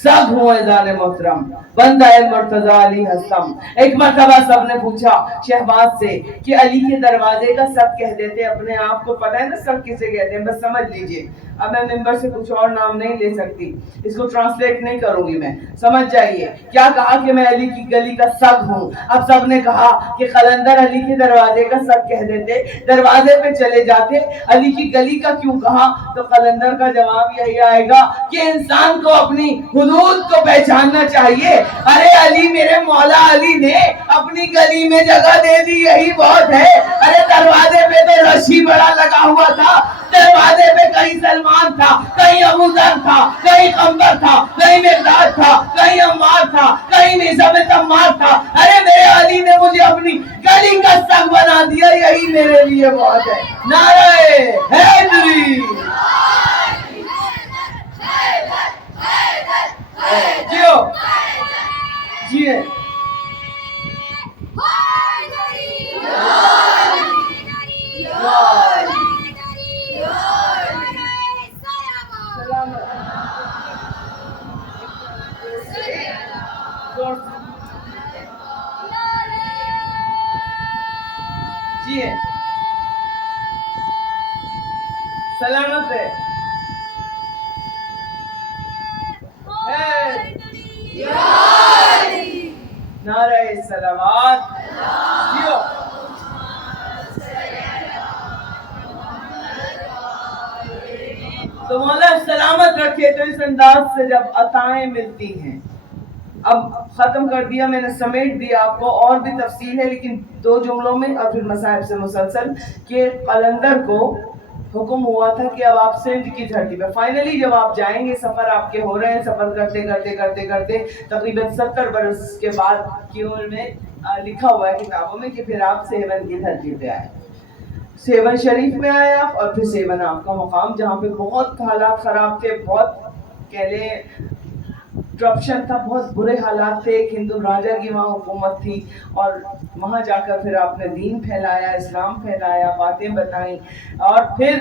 سب ہوں ایزان محترم. بندہ مرتضی علی ہستم. ایک مرتبہ سب نے پوچھا شہباز سے کہ علی کے دروازے کا سب کہہ دیتے، اپنے آپ کو پتہ ہے نا سب کسے کہتے ہیں، بس سمجھ لیجئے. اب میں ممبر سے کچھ اور نام نہیں لے سکتی، اس کو ٹرانسلیٹ نہیں کروں گی میں، سمجھ جائیے. کیا کہا کہ میں علی کی گلی کا سگ ہوں. اب سب نے کہا کہ قلندر علی کے دروازے کا سگ کہہ دیتے، دروازے پہ چلے جاتے، علی کی گلی کا کیوں کہا؟ تو قلندر کا جواب یہی آئے گا کہ انسان کو اپنی حدود کو پہچاننا چاہیے. ارے علی، میرے مولا علی نے اپنی گلی میں جگہ دے دی، یہی بہت ہے. ارے دروازے پہ تو رشی بڑا لگا ہوا تھا، دروازے پہ کہیں سلمان تھا، کہیں ابو ذر تھا، کہیں قمبر تھا، کہیں مقداد تھا، کہیں عمار تھا، کہیں مصعب بن عمار تھا. ارے میرے علی نے مجھے اپنی گلی کا سگ بنا دیا، یہی میرے لیے بہت ہے. نعرہ حیدری. جیو جیے جیے سلامت ہے. نعرہ صلوات. جیو تو مولا سلامت رکھے. تو اس انداز سے جب عطائیں ملتی ہیں، اب ختم کر دیا میں نے، سمیٹ دیا آپ کو، اور بھی تفصیل ہے لیکن 2 جملوں میں اور پھر مصاحب سے مسلسل کہ قلندر کو حکم ہوا تھا کہ اب آپ سندھ کی دھرتی پہ فائنلی جب آپ جائیں گے، سفر آپ کے ہو رہے ہیں، سفر کرتے کرتے کرتے کرتے تقریباً 70 برس کے بعد کی عمر میں لکھا ہوا ہے کتابوں میں کہ پھر آپ سیون کی دھرتی پہ آئے. سیون شریف میں آئے آپ، اور پھر سیون آپ کا مقام جہاں پہ بہت حالات خراب تھے، بہت کہہ لیں کرپشن تھا، بہت برے حالات تھے، ایک ہندو راجا کی وہاں حکومت تھی، اور وہاں جا کر پھر آپ نے دین پھیلایا، اسلام پھیلایا، باتیں بتائیں. اور پھر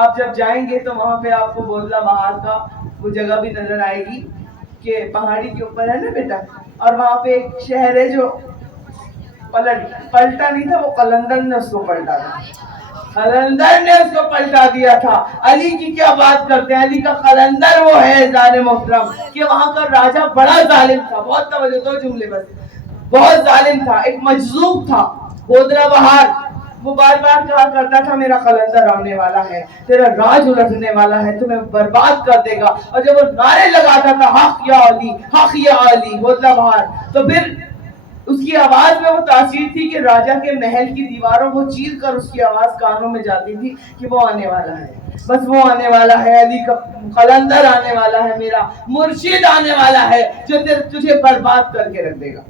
آپ جب جائیں گے تو وہاں پہ آپ کو بودلہ بہار کا وہ جگہ بھی نظر آئے گی کہ پہاڑی کے اوپر ہے نا بیٹا، اور وہاں پہ ایک شہر ہے جو پلٹا نہیں تھا، وہ قلندر نے اس کو پلٹا تھا، قلندر نے اس کو پلٹا دیا تھا. علی کی کیا بات کرتے ہیں، علی کا قلندر وہ ہے ظالم محترم کہ وہاں کا راجا بڑا ظالم تھا. بہت توجہ، دو جملے بس. بہت ظالم تھا، ایک مجذوب تھا بودلہ بہار. وہ بار بار کہا کرتا تھا میرا قلندر آنے والا ہے، تیرا راج الٹنے والا ہے، تمہیں برباد کر دے گا. اور جب وہ نعرے لگاتا تھا حق یا علی، حق یا علی، بودلہ بہار، تو پھر اس کی آواز میں وہ تاثیر تھی کہ راجا کے محل کی دیواروں کو چیر کر اس کی آواز کانوں میں جاتی تھی کہ وہ آنے والا ہے، بس وہ آنے والا ہے، علی کا قلندر آنے والا ہے، میرا مرشد آنے والا ہے جو تجھے برباد کر کے رکھ دے گا.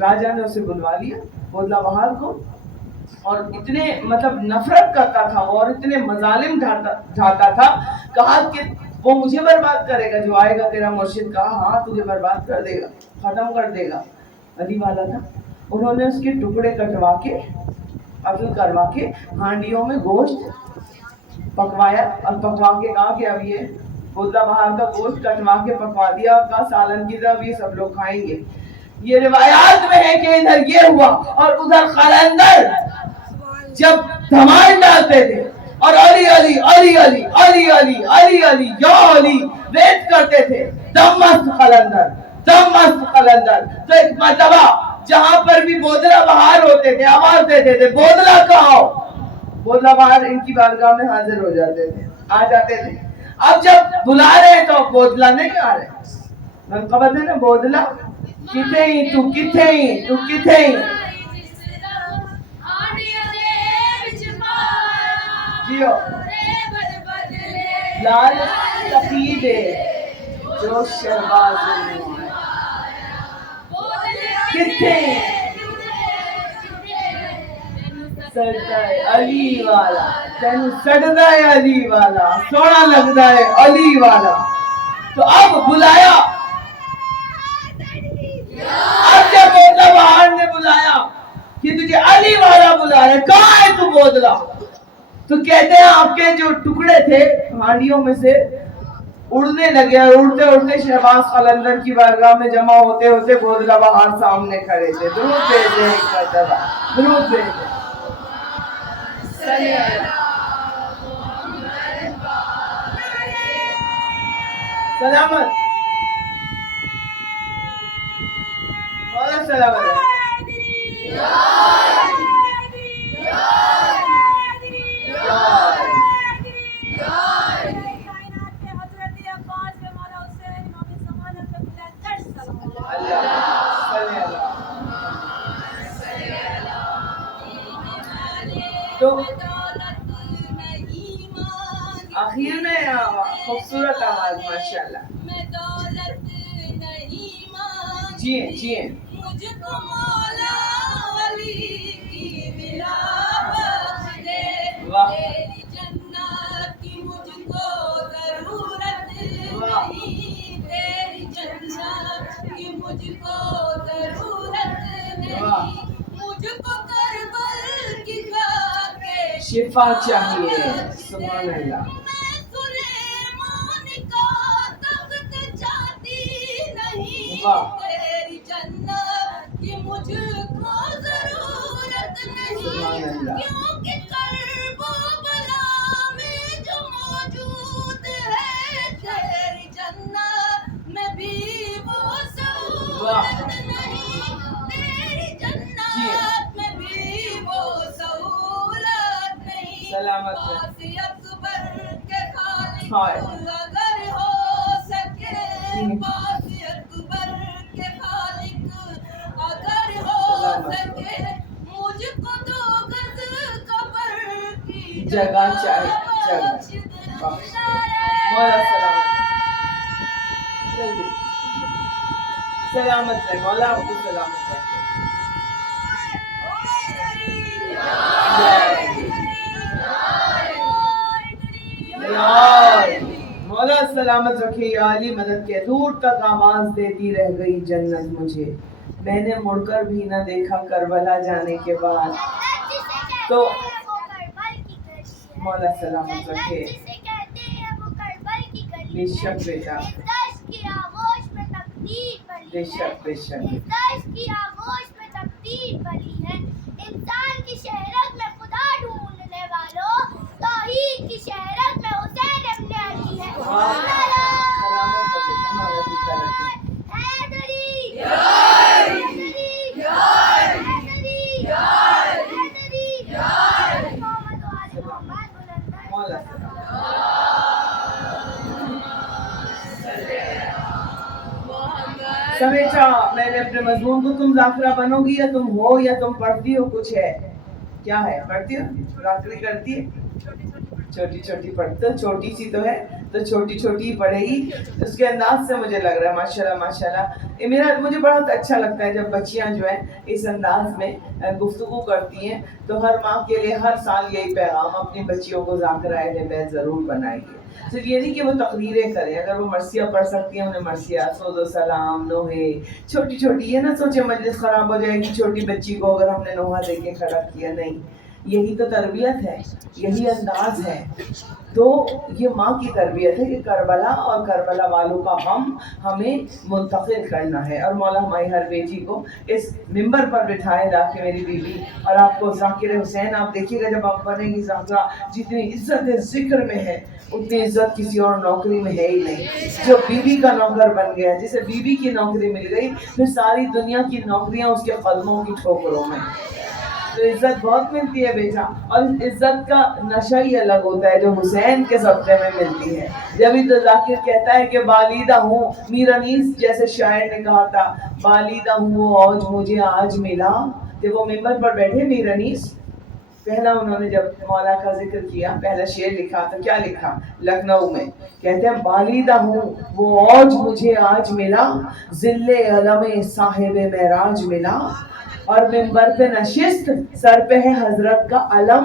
راجا نے اسے بلوا لیا بودلہ بہار کو، اور اتنے مطلب نفرت کرتا تھا اور اتنے مظالم ڈھاتا تھا، کہا کہ وہ مجھے برباد کرے گا، جو آئے گا تیرا مرشد. کہا ہاں تجھے برباد کر دے گا، ختم کر دے گا. علی والا تھا. انہوں نے اس کے ٹکڑے کٹوا کے قتل کروا کے ہانڈیوں میں گوشت پکوایا، اور پکوا کے کہا کہ اب یہ بودلہ بہار کا گوشت کٹوا کے پکوا دیا، اور کہا سالن کی طرف یہ سب لوگ کھائیں گے. یہ روایات میں ہے کہ ادھر یہ ہوا اور ادھر قلندر جب دھمال ڈالتے تھے اور علی علی علی علی علی علی علی علی یا علی ویٹ کرتے تھے، دم مست قلندر، دم مست قلندر. تو ایک مرتبہ جہاں پر بھی بودلہ بہار ہوتے تھے آواز دیتے تھے بودلہ کہو، بودلہ بہار ان کی بارگاہ میں حاضر ہو جاتے تھے، آ جاتے تھے. اب جب بلا رہے ہیں تو بودلہ نہیں آ رہے. منقبت ہے نا بودلہ کتھے ہی تو کتھے ہی تو کتھے ہی. جیو لال سفید جو شہباز کتھے سڑتا ہے علی والا، تینو سڑتا ہے علی والا، سونا لگتا ہے علی والا. تو اب بلایا، اب جب بودلہ بہار نے بلایا کہ تجھے علی والا بلا رہے، کہاں ہے تو بودلہ؟ تو کہتے ہیں آپ کے جو ٹکڑے تھے ہانڈیوں میں سے اڑنے لگے، اور اڑتے اڑتے شہباز قلندر کی بارگاہ میں جمع ہوتے ہوتے بودلہ بہار سامنے کھڑے تھے. درود بھیجے ایک مرتبہ، درود بھیجے. سلامت مولا سلامت. تو آخر میں خوبصورت آواز ماشاءاللہ. جی جی مجھ کو مولا ولی کی ملا بخش دے، تیری جنت کی مجھ کو ضرورت نہیں، تیری جنت کی مجھ کو ضرورت نہیں، مجھ کو کربل کی خاک شفا چاہیے. سبحان اللہ. میں سلیمان کا تخت چاہتی نہیں، تیری جنت کی مجھ کو ضرورت نہیں، کیونکہ کرب و بلا میں جو موجود ہے تیری جنت میں بھی وہ سہولت نہیں، تیری جنت میں بھی وہ سہولت نہیں. سلامت باسی اکبر کے خالق اگر ہو سکے، باسی اکبر کے خالق اگر ہو سکے، مجھ کو دو گز قبر کی جگہ چاہیے. مولا سلامت. سلامت ہے مولا، آپ کو سلامت ہے. مولا سلامت رکھے یا علی مدد کے. دور تک آواز دیتی رہ گئی جنت مجھے, میں نے مڑ کر بھی نہ دیکھا کربلا جانے کے بعد. تو مولا سلامت رکھے. بے شک بیٹا, بے شک بے شک. انسان کی شہرت میں خدا ڈھونڈنے والوں, توحید کی شہرت میں حسین ابن علی ہے. سمیٹا میں نے اپنے مضمون کو. تم ذاکرہ بنو گی یا تم ہو یا تم پڑھتی ہو, کچھ ہے کیا ہے؟ پڑھتی ہو, ذاکری کرتی ہے, چھوٹی چھوٹی پڑھتے ہو, چھوٹی سی تو ہے تو چھوٹی چھوٹی ہی پڑھے گی. اس کے انداز سے مجھے لگ رہا ہے ماشاءاللہ ماشاءاللہ. مجھے بہت اچھا لگتا ہے جب بچیاں جو ہیں اس انداز میں گفتگو کرتی ہیں. تو ہر ماں کے لیے ہر سال یہی پیغام, اپنی بچیوں کو ذاکرہ اہل بیت ضرور بنائیے. صرف یہ نہیں کہ وہ تقریریں کریں, اگر وہ مرثیہ پڑھ سکتی ہیں انہیں مرثیہ, سود و سلام, نوحے, چھوٹی چھوٹی. یہ نہ سوچے مجلس خراب ہو جائے گی چھوٹی بچی کو اگر ہم نے نوحہ دے کے کھڑا کیا. نہیں, یہی تو تربیت ہے, یہی انداز ہے. تو یہ ماں کی تربیت ہے کہ کربلا اور کربلا والوں کا غم ہمیں منتقل کرنا ہے. اور مولا ہماری ہر بیٹی کو اس ممبر پر بٹھائے لا کے میری بیوی, اور آپ کو ذاکر حسین. آپ دیکھیے گا جب آپ بنیں گی ذاکرہ, جتنی عزت ذکر میں ہے اتنی عزت کسی اور نوکری میں ہے ہی نہیں. جو بیوی کا نوکر بن گیا, جسے بیوی کی نوکری مل گئی, پھر ساری دنیا کی نوکریاں اس کے قدموں کی ٹھوکروں میں. تو عزت بہت ملتی ہے بیٹا, اور عزت کا نشہ ہی الگ ہوتا ہے جو حسین کے صدقے میں ملتی ہے. جبھی تو ذاکر کہتا ہے کہ بالیدہ ہوں, میر انیس جیسے شاعر نے کہا تھا, بالیدہ ہوں وہ اوج مجھے آج ملا. کہ وہ ممبر پر بیٹھے میر انیس, پہلا انہوں نے جب مولا کا ذکر کیا, پہلا شعر لکھا تو کیا لکھا لکھنؤ میں, کہتے ہیں بالیدہ ہوں وہ اوج مجھے آج ملا, ذل علم صاحب معراج ملا. اور ممبر پہ نشست, سر پہ ہے حضرت کا علم,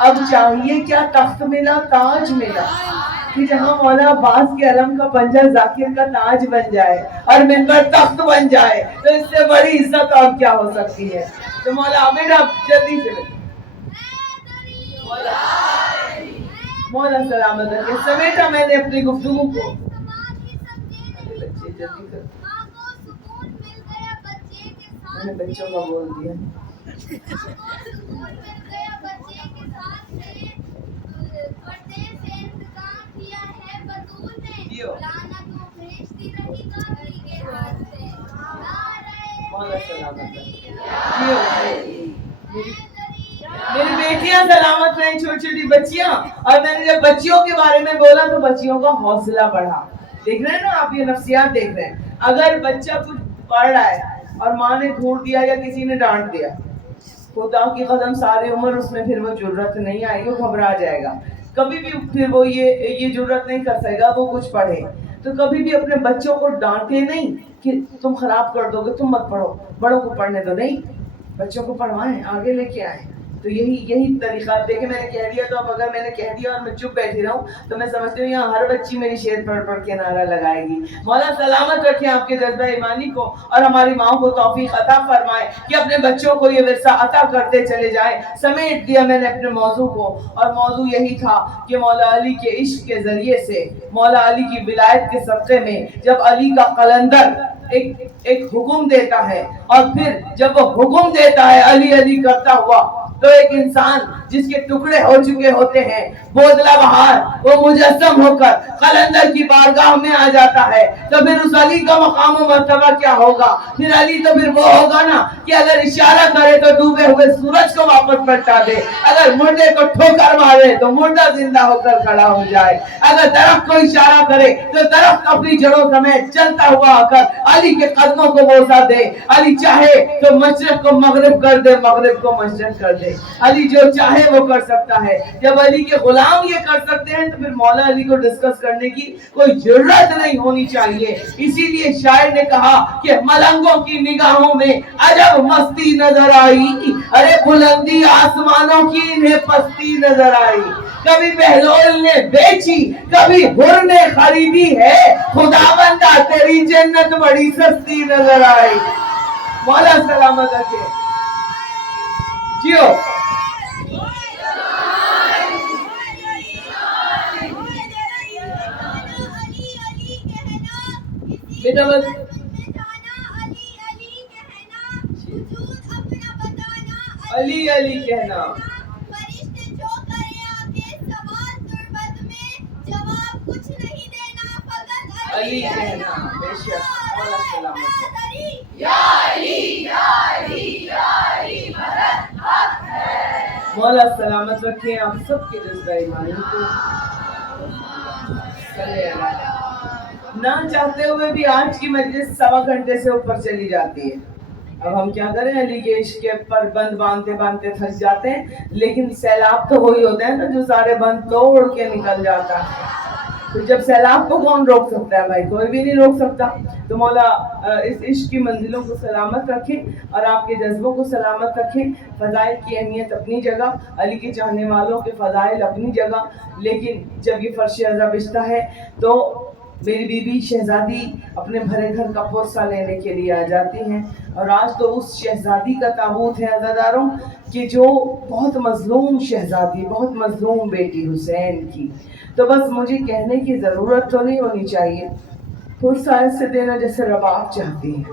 اب چاہیے کیا تخت ملا تاج ملا. کہ جہاں مولا عباس کے علم کا پنجہ ذاکر کا تاج بن جائے اور ممبر تخت بن جائے, تو اس سے بڑی عزت اور کیا ہو سکتی ہے. تو مولا عامر آپ جلدی سے مولا سلامت رکھے. سمیٹا میں نے اپنی گفتگو کو. بچے جلدی کر, میں نے بچوں کا بول دیا. میری بیٹیاں سلامت رہیں, چھوٹی چھوٹی بچیاں. اور میں نے جب بچیوں کے بارے میں بولا تو بچیوں کا حوصلہ بڑھا. دیکھ رہے ہیں نا آپ, یہ نفسیات دیکھ رہے ہیں. اگر بچہ کچھ پڑھ رہا ہے اور ماں نے گھور دیا یا کسی نے ڈانٹ دیا, خدا کی قسم ساری عمر اس میں پھر وہ جرت نہیں آئے گی, وہ گھبرا جائے گا. کبھی بھی پھر وہ یہ جرت نہیں کر سکے گا وہ کچھ پڑھے. تو کبھی بھی اپنے بچوں کو ڈانٹے نہیں کہ تم خراب کر دو گے, تم مت پڑھو. بڑوں کو پڑھنے دو, نہیں, بچوں کو پڑھوائیں, آگے لے کے آئیں. تو یہی طریقہ. دیکھیں میں نے کہہ دیا, تو اب اگر میں نے کہہ دیا اور میں چپ بیٹھی رہوں تو میں سمجھتی ہوں یہاں ہر بچی میری شعر پڑھ پڑھ کے نعرہ لگائے گی. مولا سلامت رکھے آپ کے جذبہ ایمانی کو, اور ہماری ماں کو توفیق عطا فرمائے کہ اپنے بچوں کو یہ ورثہ عطا کرتے چلے جائیں. سمیٹ دیا میں نے اپنے موضوع کو, اور موضوع یہی تھا کہ مولا علی کے عشق کے ذریعے سے, مولا علی کی ولایت کے صدقے میں, جب علی کا قلندر ایک حکم دیتا ہے, اور پھر جب وہ حکم دیتا ہے علی علی کرتا ہوا, تو ایک انسان جس کے ٹکڑے ہو چکے ہوتے ہیں, بودلا بہار, وہ مجسم ہو کر قلندر کی بارگاہ میں آ جاتا ہے. تو پھر اس علی کا مقام و مرتبہ کیا ہوگا؟ پھر علی تو پھر وہ ہوگا نا کہ اگر اشارہ کرے تو ڈوبے ہوئے سورج کو واپس پلٹا دے, اگر مردے کو ٹھوکر مارے تو مردہ زندہ ہو کر کھڑا ہو جائے, اگر درخت کو اشارہ کرے تو درخت اپنی جڑوں سمیت چلتا ہوا آ کر علی کے قدموں کو بوسہ دے. علی چاہے تو مشرق کو مغرب کر دے, مغرب کو مشرق کر دے. ہے. علی جو چاہے وہ کر سکتا ہے. جب علی کے غلام یہ کر سکتے ہیں تو پھر مولا علی کو ڈسکس کرنے کی کوئی ضرورت نہیں ہونی چاہیے. اسی لیے شاعر نے کہا کہ ملنگوں کی نگاہوں میں عجب مستی نظر آئی, ارے بلندی آسمانوں کی انہیں پستی نظر آئی. کبھی بہلول نے بیچی, کبھی ہر نے خریدی ہے, خدا بندہ تیری جنت بڑی سستی نظر آئی. مولا سلامت رکھے. جیو بیٹا بس علی علی کہنا. علی کہنا بے شک. مولا سلامت. یا علی یا علی یا علی مدد حق ہے. مولا سلامت رکھیں آپ سب کے جذبہ ایمانی کو. نہ چاہتے ہوئے بھی آج کی مجلس 1.25 گھنٹے سے اوپر چلی جاتی ہے. اب ہم کیا کریں, علی کے عشق کے پر بند باندھتے باندھتے تھک جاتے ہیں, لیکن سیلاب تو وہی ہوتا ہے نا جو سارے بند توڑ کے نکل جاتا ہے. تو جب سیلاب کو کون روک سکتا ہے بھائی, کوئی بھی نہیں روک سکتا. تو مولا اس عشق کی منزلوں کو سلامت رکھے اور آپ کے جذبوں کو سلامت رکھے. فضائل کی اہمیت اپنی جگہ, علی کے چاہنے والوں کے فضائل اپنی جگہ, لیکن جب یہ فرش عزا بچتا ہے تو میری بیوی شہزادی اپنے بھرے گھر کا پرسہ لینے کے لیے آ جاتی ہیں. اور آج تو اس شہزادی کا تابوت ہے عزاداروں کہ جو بہت مظلوم شہزادی, بہت مظلوم بیٹی حسین کی. تو بس مجھے کہنے کی ضرورت تو نہیں ہونی چاہیے, پرسہ ایسے دینا جیسے رباب چاہتی ہیں,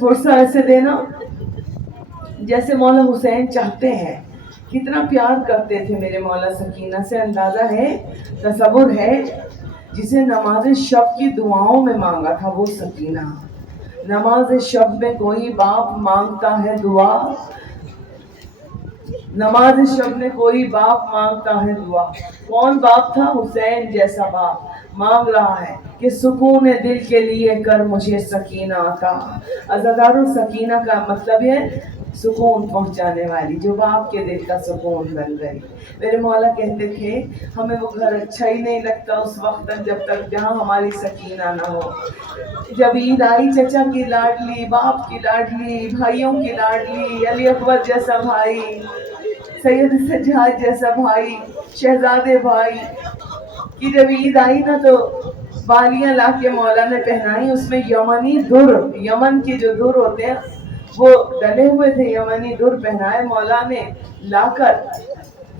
پرسہ ایسے دینا جیسے مولا حسین چاہتے ہیں. کتنا پیار کرتے تھے میرے مولا سکینہ سے اندازہ ہے, تصور ہے. جسے نماز شب کی دعاؤں میں مانگا تھا وہ سکینہ. نماز شب میں کوئی باپ مانگتا ہے دعا, نماز شب میں کوئی باپ مانگتا ہے دعا. کون باپ تھا؟ حسین جیسا باپ مانگ رہا ہے کہ سکون دل کے لیے کر مجھے سکینہ عطا. عزادارو سکینہ کا مطلب ہے سکون پہنچانے والی, جو باپ کے دل کا سکون بن گئی. میرے مولا کہتے تھے ہمیں وہ گھر اچھا ہی نہیں لگتا اس وقت تک جب تک جہاں ہماری سکینہ نہ ہو. جب عید آئی چچا کی لاڈلی, باپ کی لاڈلی, بھائیوں کی لاڈلی, علی اکبر جیسا بھائی, سید سجاد جیسا بھائی, شہزادے بھائی کی جب عید آئی نا تو بالیاں لا کے مولا نے پہنائی. اس میں یمنی در, یمن کے جو در ہوتے ہیں وہ ڈلے ہوئے تھے, یمنی در پہنائے مولا نے لا کر.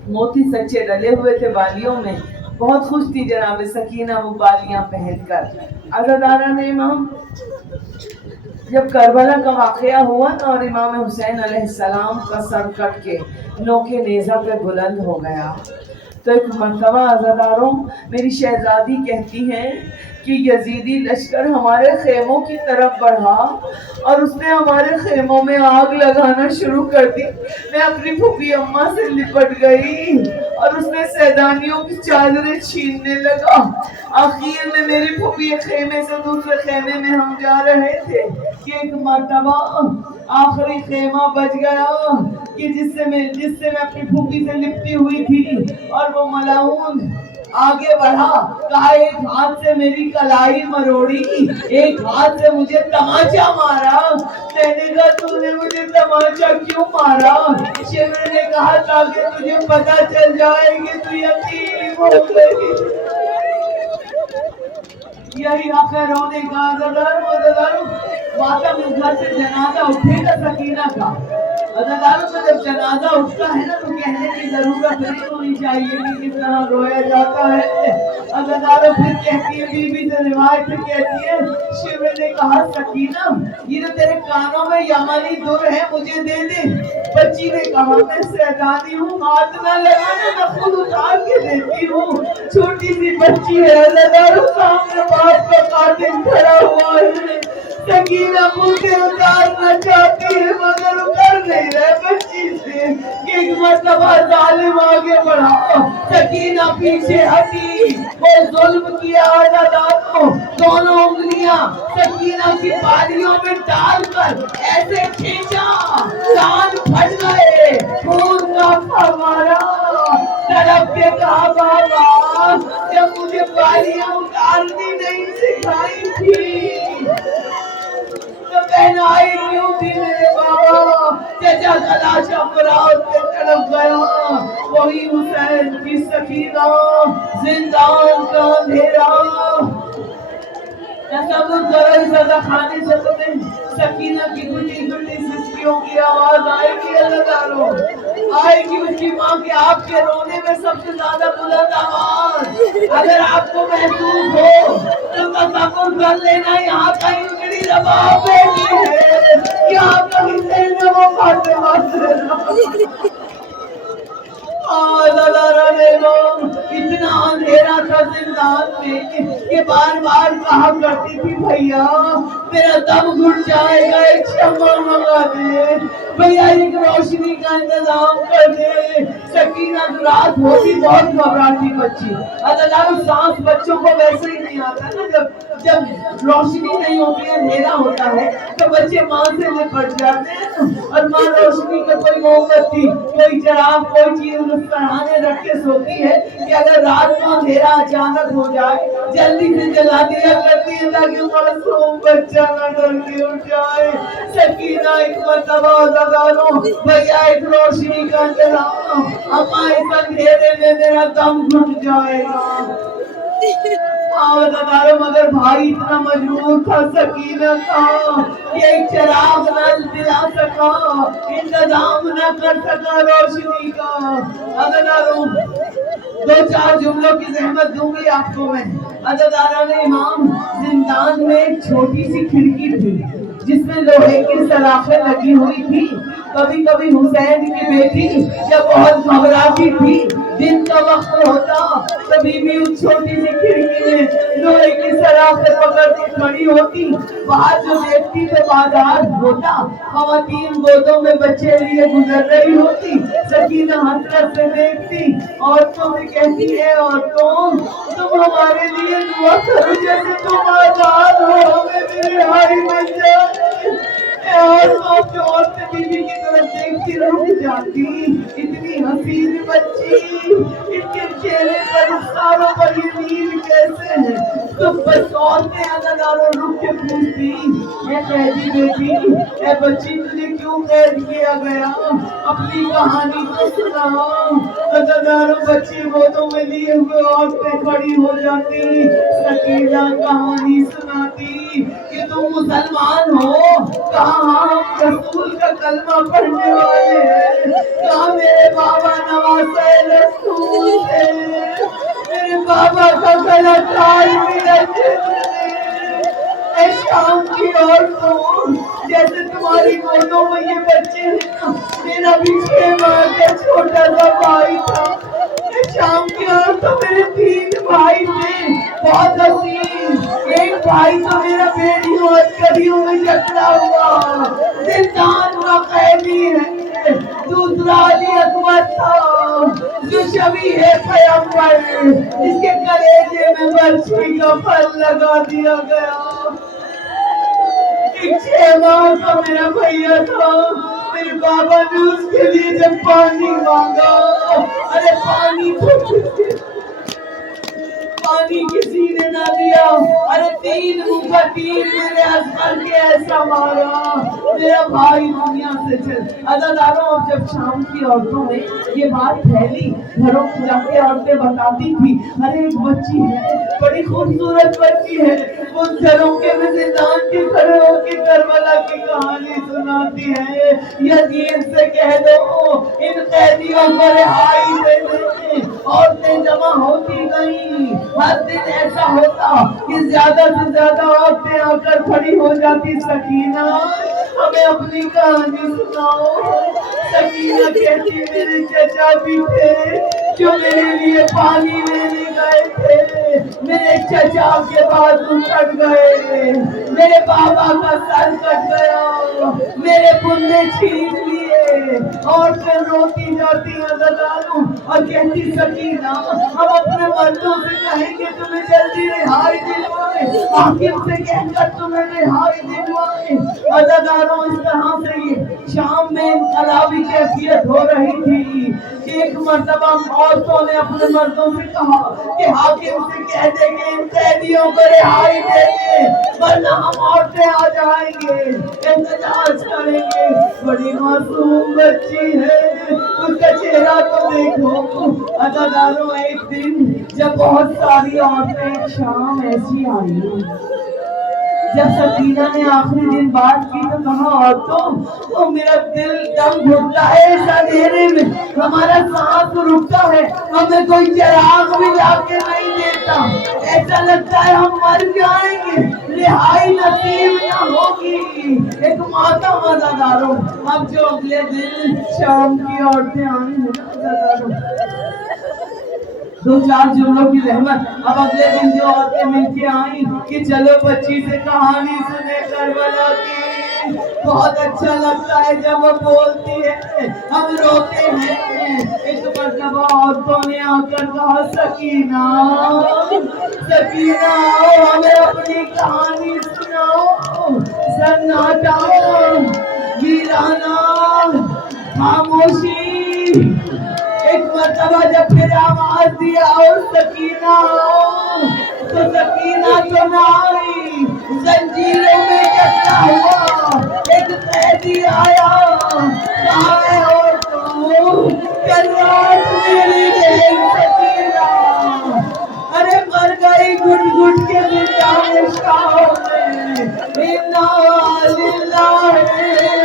موتی سچے ڈلے ہوئے تھے بالیوں میں. بہت خوش تھی جناب سکینہ وہ بالیاں پہن کر. عزاداران امام, جب کربلا کا واقعہ ہوا نا اور امام حسین علیہ السلام کا سر کٹ کے نوکے نیزہ پہ بلند ہو گیا, تو ایک مرتبہ عزاداروں میری شہزادی کہتی ہیں کہ یزیدی لشکر ہمارے خیموں کی طرف بڑھا اور اس نے ہمارے خیموں میں آگ لگانا شروع کر دی. میں اپنی پھوپھی اماں سے لپٹ گئی اور اس نے سیدانیوں کی چادریں چھیننے لگا. آخر میں میری پھوپھی ایک خیمے سے دوسرے خیمے میں ہم جا رہے تھے کہ ایک مرتبہ آخری خیمہ بچ گیا کہ جس سے میں اپنی پھوپھی سے لپٹی ہوئی تھی, اور وہ ملعون آگے بڑھا. کہا ایک ہاتھ سے میری کلائی مروڑی, ایک ہاتھ سے مجھے تماچا مارا. میں نے کہا تو نے مجھے تماچا کیوں مارا؟ شیور نے کہا تاکہ تجھے پتا چل جائے کہ تو یتیم ہو گئی. یہی آخر رونے کا. عزاداروں ماتم گھر سے جنازہ اٹھے گا سکینہ کا. عزاداروں سے جب جنازہ اٹھتا ہے نا تو کہنے کی ضرورت نہیں ہونی چاہیے کہ کس طرح رویا جاتا ہے. عزاداروں پھر کہتی ہے, بی بی سے روایت سے کہتی ہے, شیور نے کہا سکینہ یہ جو تیرے کانوں میں یمنی در ہے مجھے دے دے. بچی نے کہا میں سیدانی ہوں, ہاتھ نہ لگانا, میں خود اتار کے دیتی ہوں. چھوٹی سی بچی ہے. عزاداروں سامنے باپ کا قاتل کھڑا ہوا ہے. سکینہ مجھے اتارنا چاہتی ہے مگر اتر نہیں رہے بچی سے. ایک مرتبہ ظالم آگے بڑھا, سکینہ پیچھے ہٹی, وہ ظلم کیا عدالتوں, دونوں انگلیاں سکینہ کی بالیوں میں ڈال کر ایسے کھینچا, کان پھٹ گئے, خون کا فوارہ. تڑپ کے کہا بابا جب مجھے بالیاں اتارنی نہیں سکھائی تھی تو پہنائی کیوں تھی میرے بابا. چچا تلاشا فراق پہ تڑپ گیا. وہی حسین کی سکینہ, زندان کا اندھیرا. تصور کرو اس زدہ خانے سے تمہیں سکینہ کی گھٹی گھٹی سسکیوں کی آواز آئے گی. اللہ تعالیٰ آئے گی اس کی ماں کے آپ کے رونے میں سب سے زیادہ بلند آواز. اگر آپ کو محسوس ہو تو تصور کر لینا یہاں کہیں انگلی دبا بیٹھی ہے, یہاں کہیں سے وہ باتیں بات اتنا اندھیرا تھا زندان میں کہ بار بار کہا کرتی تھی بھیا میرا دم گھٹ جائے گا, ایک شمع منگا دے بھیا, ایک روشنی کا انتظام کر دے. سکینہ رات ہوتی بہت گھبراتی بچی. اللہ سانس بچوں کو ویسے ہی نہیں آتا نا, جب روشنی نہیں ہوتی ہے اندھیرا ہوتا ہے تو بچے ماں سے لپٹ جاتے ہیں, اور ماں روشنی کا کوئی موم بتی کوئی چراغ کوئی چیز اس طرح رکھ کے سوتی ہے کہ اگر رات کو اندھیرا اچانک ہو جائے جلدی سے جلا دیا کرتی ہے تاکہ معصوم بچہ نہ ڈر کے اٹھ جائے. سکینہ ایک مرتبہ دگانوں بھیا ایک روشنی کا انتظام, اما اس اندھیرے میں میرا دم گھٹ جائے گا. مگر بھائی اتنا مجبور تھا سکینہ کا کہ ایک چراغ نہ دلا سکا, انتظام نہ کر سکا روشنی کا. دو چار جملوں کی زحمت دوں گی آپ کو میں. عزادارہ نے امام زندان میں ایک چھوٹی سی کھڑکی تھی جس میں لوہے کی سلاخیں لگی ہوئی تھی. کبھی کبھی حسین کی بیٹی جب بہت گھبراتی تھی, دن کا وقت ہوتا, کبھی بھی اس چھوٹی سی کھڑکی میں لوہے کی سلاخیں پکڑ کے کھڑی ہوتی. باہر جو دیکھتی تو بازار ہوتا, خواتین گودوں میں بچے لیے گزر رہی ہوتی. سکینہ حسرت سے دیکھتی, عورتوں سے کہتی ہے عورتوں تم ہمارے لیے دعا کرو جیسے تم آزاد ہو, ہمیں بھی رہائی مل جائے. عورتیں بیوی کی طرف دیکھتی رک جاتی, اتنی حسین بچی, ان کے چہرے پر رخساروں پر یہ نیل کیسے ہے. تو بس عورتیں عزاداروں رک کے پوچھتی اے قیدی بیٹی, اے بچی تجھے کیوں قید کیا گیا, اپنی کہانی کو سنا. عزاداروں بچی گودوں میں لیے ہوئے عورتیں کھڑی ہو جاتی, سکینہ کہانی سناتی کہ تم مسلمان ہو, کہاں ہم رسول کا کلمہ پڑھنے والے ہیں, کہاں میرے بابا نواسہ رسول تھے, میرے بابا کا گلا کار میرا جسم ہے. اے شام کی عورتوں جیسے تمہاری گودوں میں یہ بچے ہیں, میرا بھی 6 ماہ کا چھوٹا سا بھائی تھا. شام کی عورتوں میرے 3 بھائی تھے بہت حسین, ایک بھائی تو میرا بیڑیوں اور کڑیوں میں جکڑا ہوا زندان کا قیدی ہے, دوسرا علی اکبر تھا جو شبیہ پیغمبر جس کے کلیجے میں برچھی کا پھل لگا دیا گیا. ایک 6 ماہ کا میرا بھیا تھا, میرے بابا نے اس کے لیے جب پانی مانگا, ارے پانی کسی نے نہ دیا, ارے 3 منہ پر تیر میرے اصغر کے ایسا مارا, میرا بھائی دنیا سے چل. عزاداروں اب جب شام کی عورتوں میں یہ بات پھیلی, گھروں کو جا کے عورتیں بتاتی تھی ارے ایک بچی ہے, بڑی خوبصورت بچی ہے, وہ جھروکے میں زندان کے کھڑے ہو کے کربلا کی کہانی سناتی ہے. یزید سے کہہ دو ان قیدیوں کو رہائی دے دے. عورتیں جمع ہوتی گئیں, ہر دن ایسا ہوتا کہ زیادہ سے زیادہ عورتیں آ کر کھڑی ہو جاتی, سکینہ ہمیں اپنی کہانی سناؤ. سکینہ کہتی میرے چچا بھی تھے, جو میرے لیے پانی لینے گئے تھے، میرے چچا کے بازو کٹ گئے، میرے بابا کا سر کٹ گیا، میرے بندے چھین لیے، اور پھر روتی جاتی عزاداروں اور کہتی سکینہ ہم اپنے مردوں سے کہیں گے تمہیں جلدی رہائی دلوائے، حاکم سے کہہ کر تمہیں رہائی دلوائے۔ عزاداروں اس طرح سے یہ شام میں انقلابی کیفیت ہو رہی تھی کہ ایک مرتبہ عورتوں نے اپنے مردوں سے کہا کہ حاکم سے کہہ دے کہ ان قیدیوں کو رہائی دے دے ورنہ ہم عورتیں آ جائیں گے، احتجاج کریں گے۔ بڑی معصوم بچی ہے، اس کا چہرہ تو دیکھو۔ عزاداروں ایک دن جب بہت ساری عورتیں ایک شام ایسی آئی، جب سکینہ نے آخری دن بات کی تو کہا عورتوں میرا دل دم گھٹتا ہے اس اندھیرے میں، ہمارا سانس رکتا ہے، ہمیں کوئی چراغ بھی لا کے نہیں دیتا، ایسا لگتا ہے ہم مر جائیں گے، رہائی نصیب نہ ہوگی۔ ایک ماتم عزاداروں۔ اب جو اگلے دن شام کی عورتیں آئی ہیں عزاداروں، دو چار جملوں کی رحمت، اب اگلے دن جو عورتیں مل کے آئیں کہ چلو بچی سے کہانی سنے کربلا کی، بہت اچھا لگتا ہے جب وہ بولتی ہے، ہم روتے ہیں۔ ایک مرتبہ عورتوں نے آ کر کہا سکینہ سکینہ آؤ ہمیں اپنی کہانی سناؤ۔ سناٹا، ویرانہ، خاموشی۔ ایک مرتبہ جب پھر آواز دیا اور سکینہ آؤ تو سکینہ تو نہ آئی، زنجیروں میں جکڑا ہوا ایک قیدی آیا، کہا ہے عورتوں کل رات میری بہن سکینہ ارے مر گئی گھٹ گھٹ کے زندہ مشتاق میں، انا للہ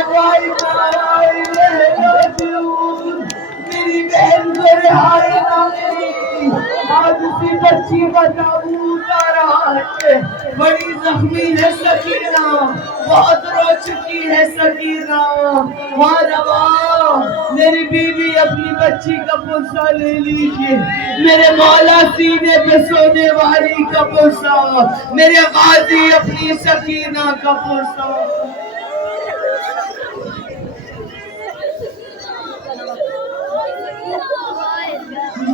و انا الیہ راجعون۔ میری بہن کو رہائی نہ ملی، آج اسی بچی کا تابوت آ رہا ہے، بڑی زخمی ہے سکینہ، بہت رو چکی ہے سکینہ۔ ماں روا میری بیوی اپنی بچی کا پرسہ لے لیجئے، میرے مولا سینے پہ سونے والی کا پرسہ، میرے غازی اپنی سکینہ کا پرسہ۔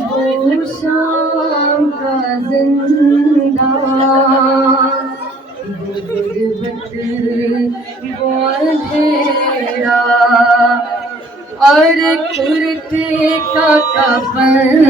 وہ شام کا زندہ غربت وہ اندھیرا اور کرتے کا کفن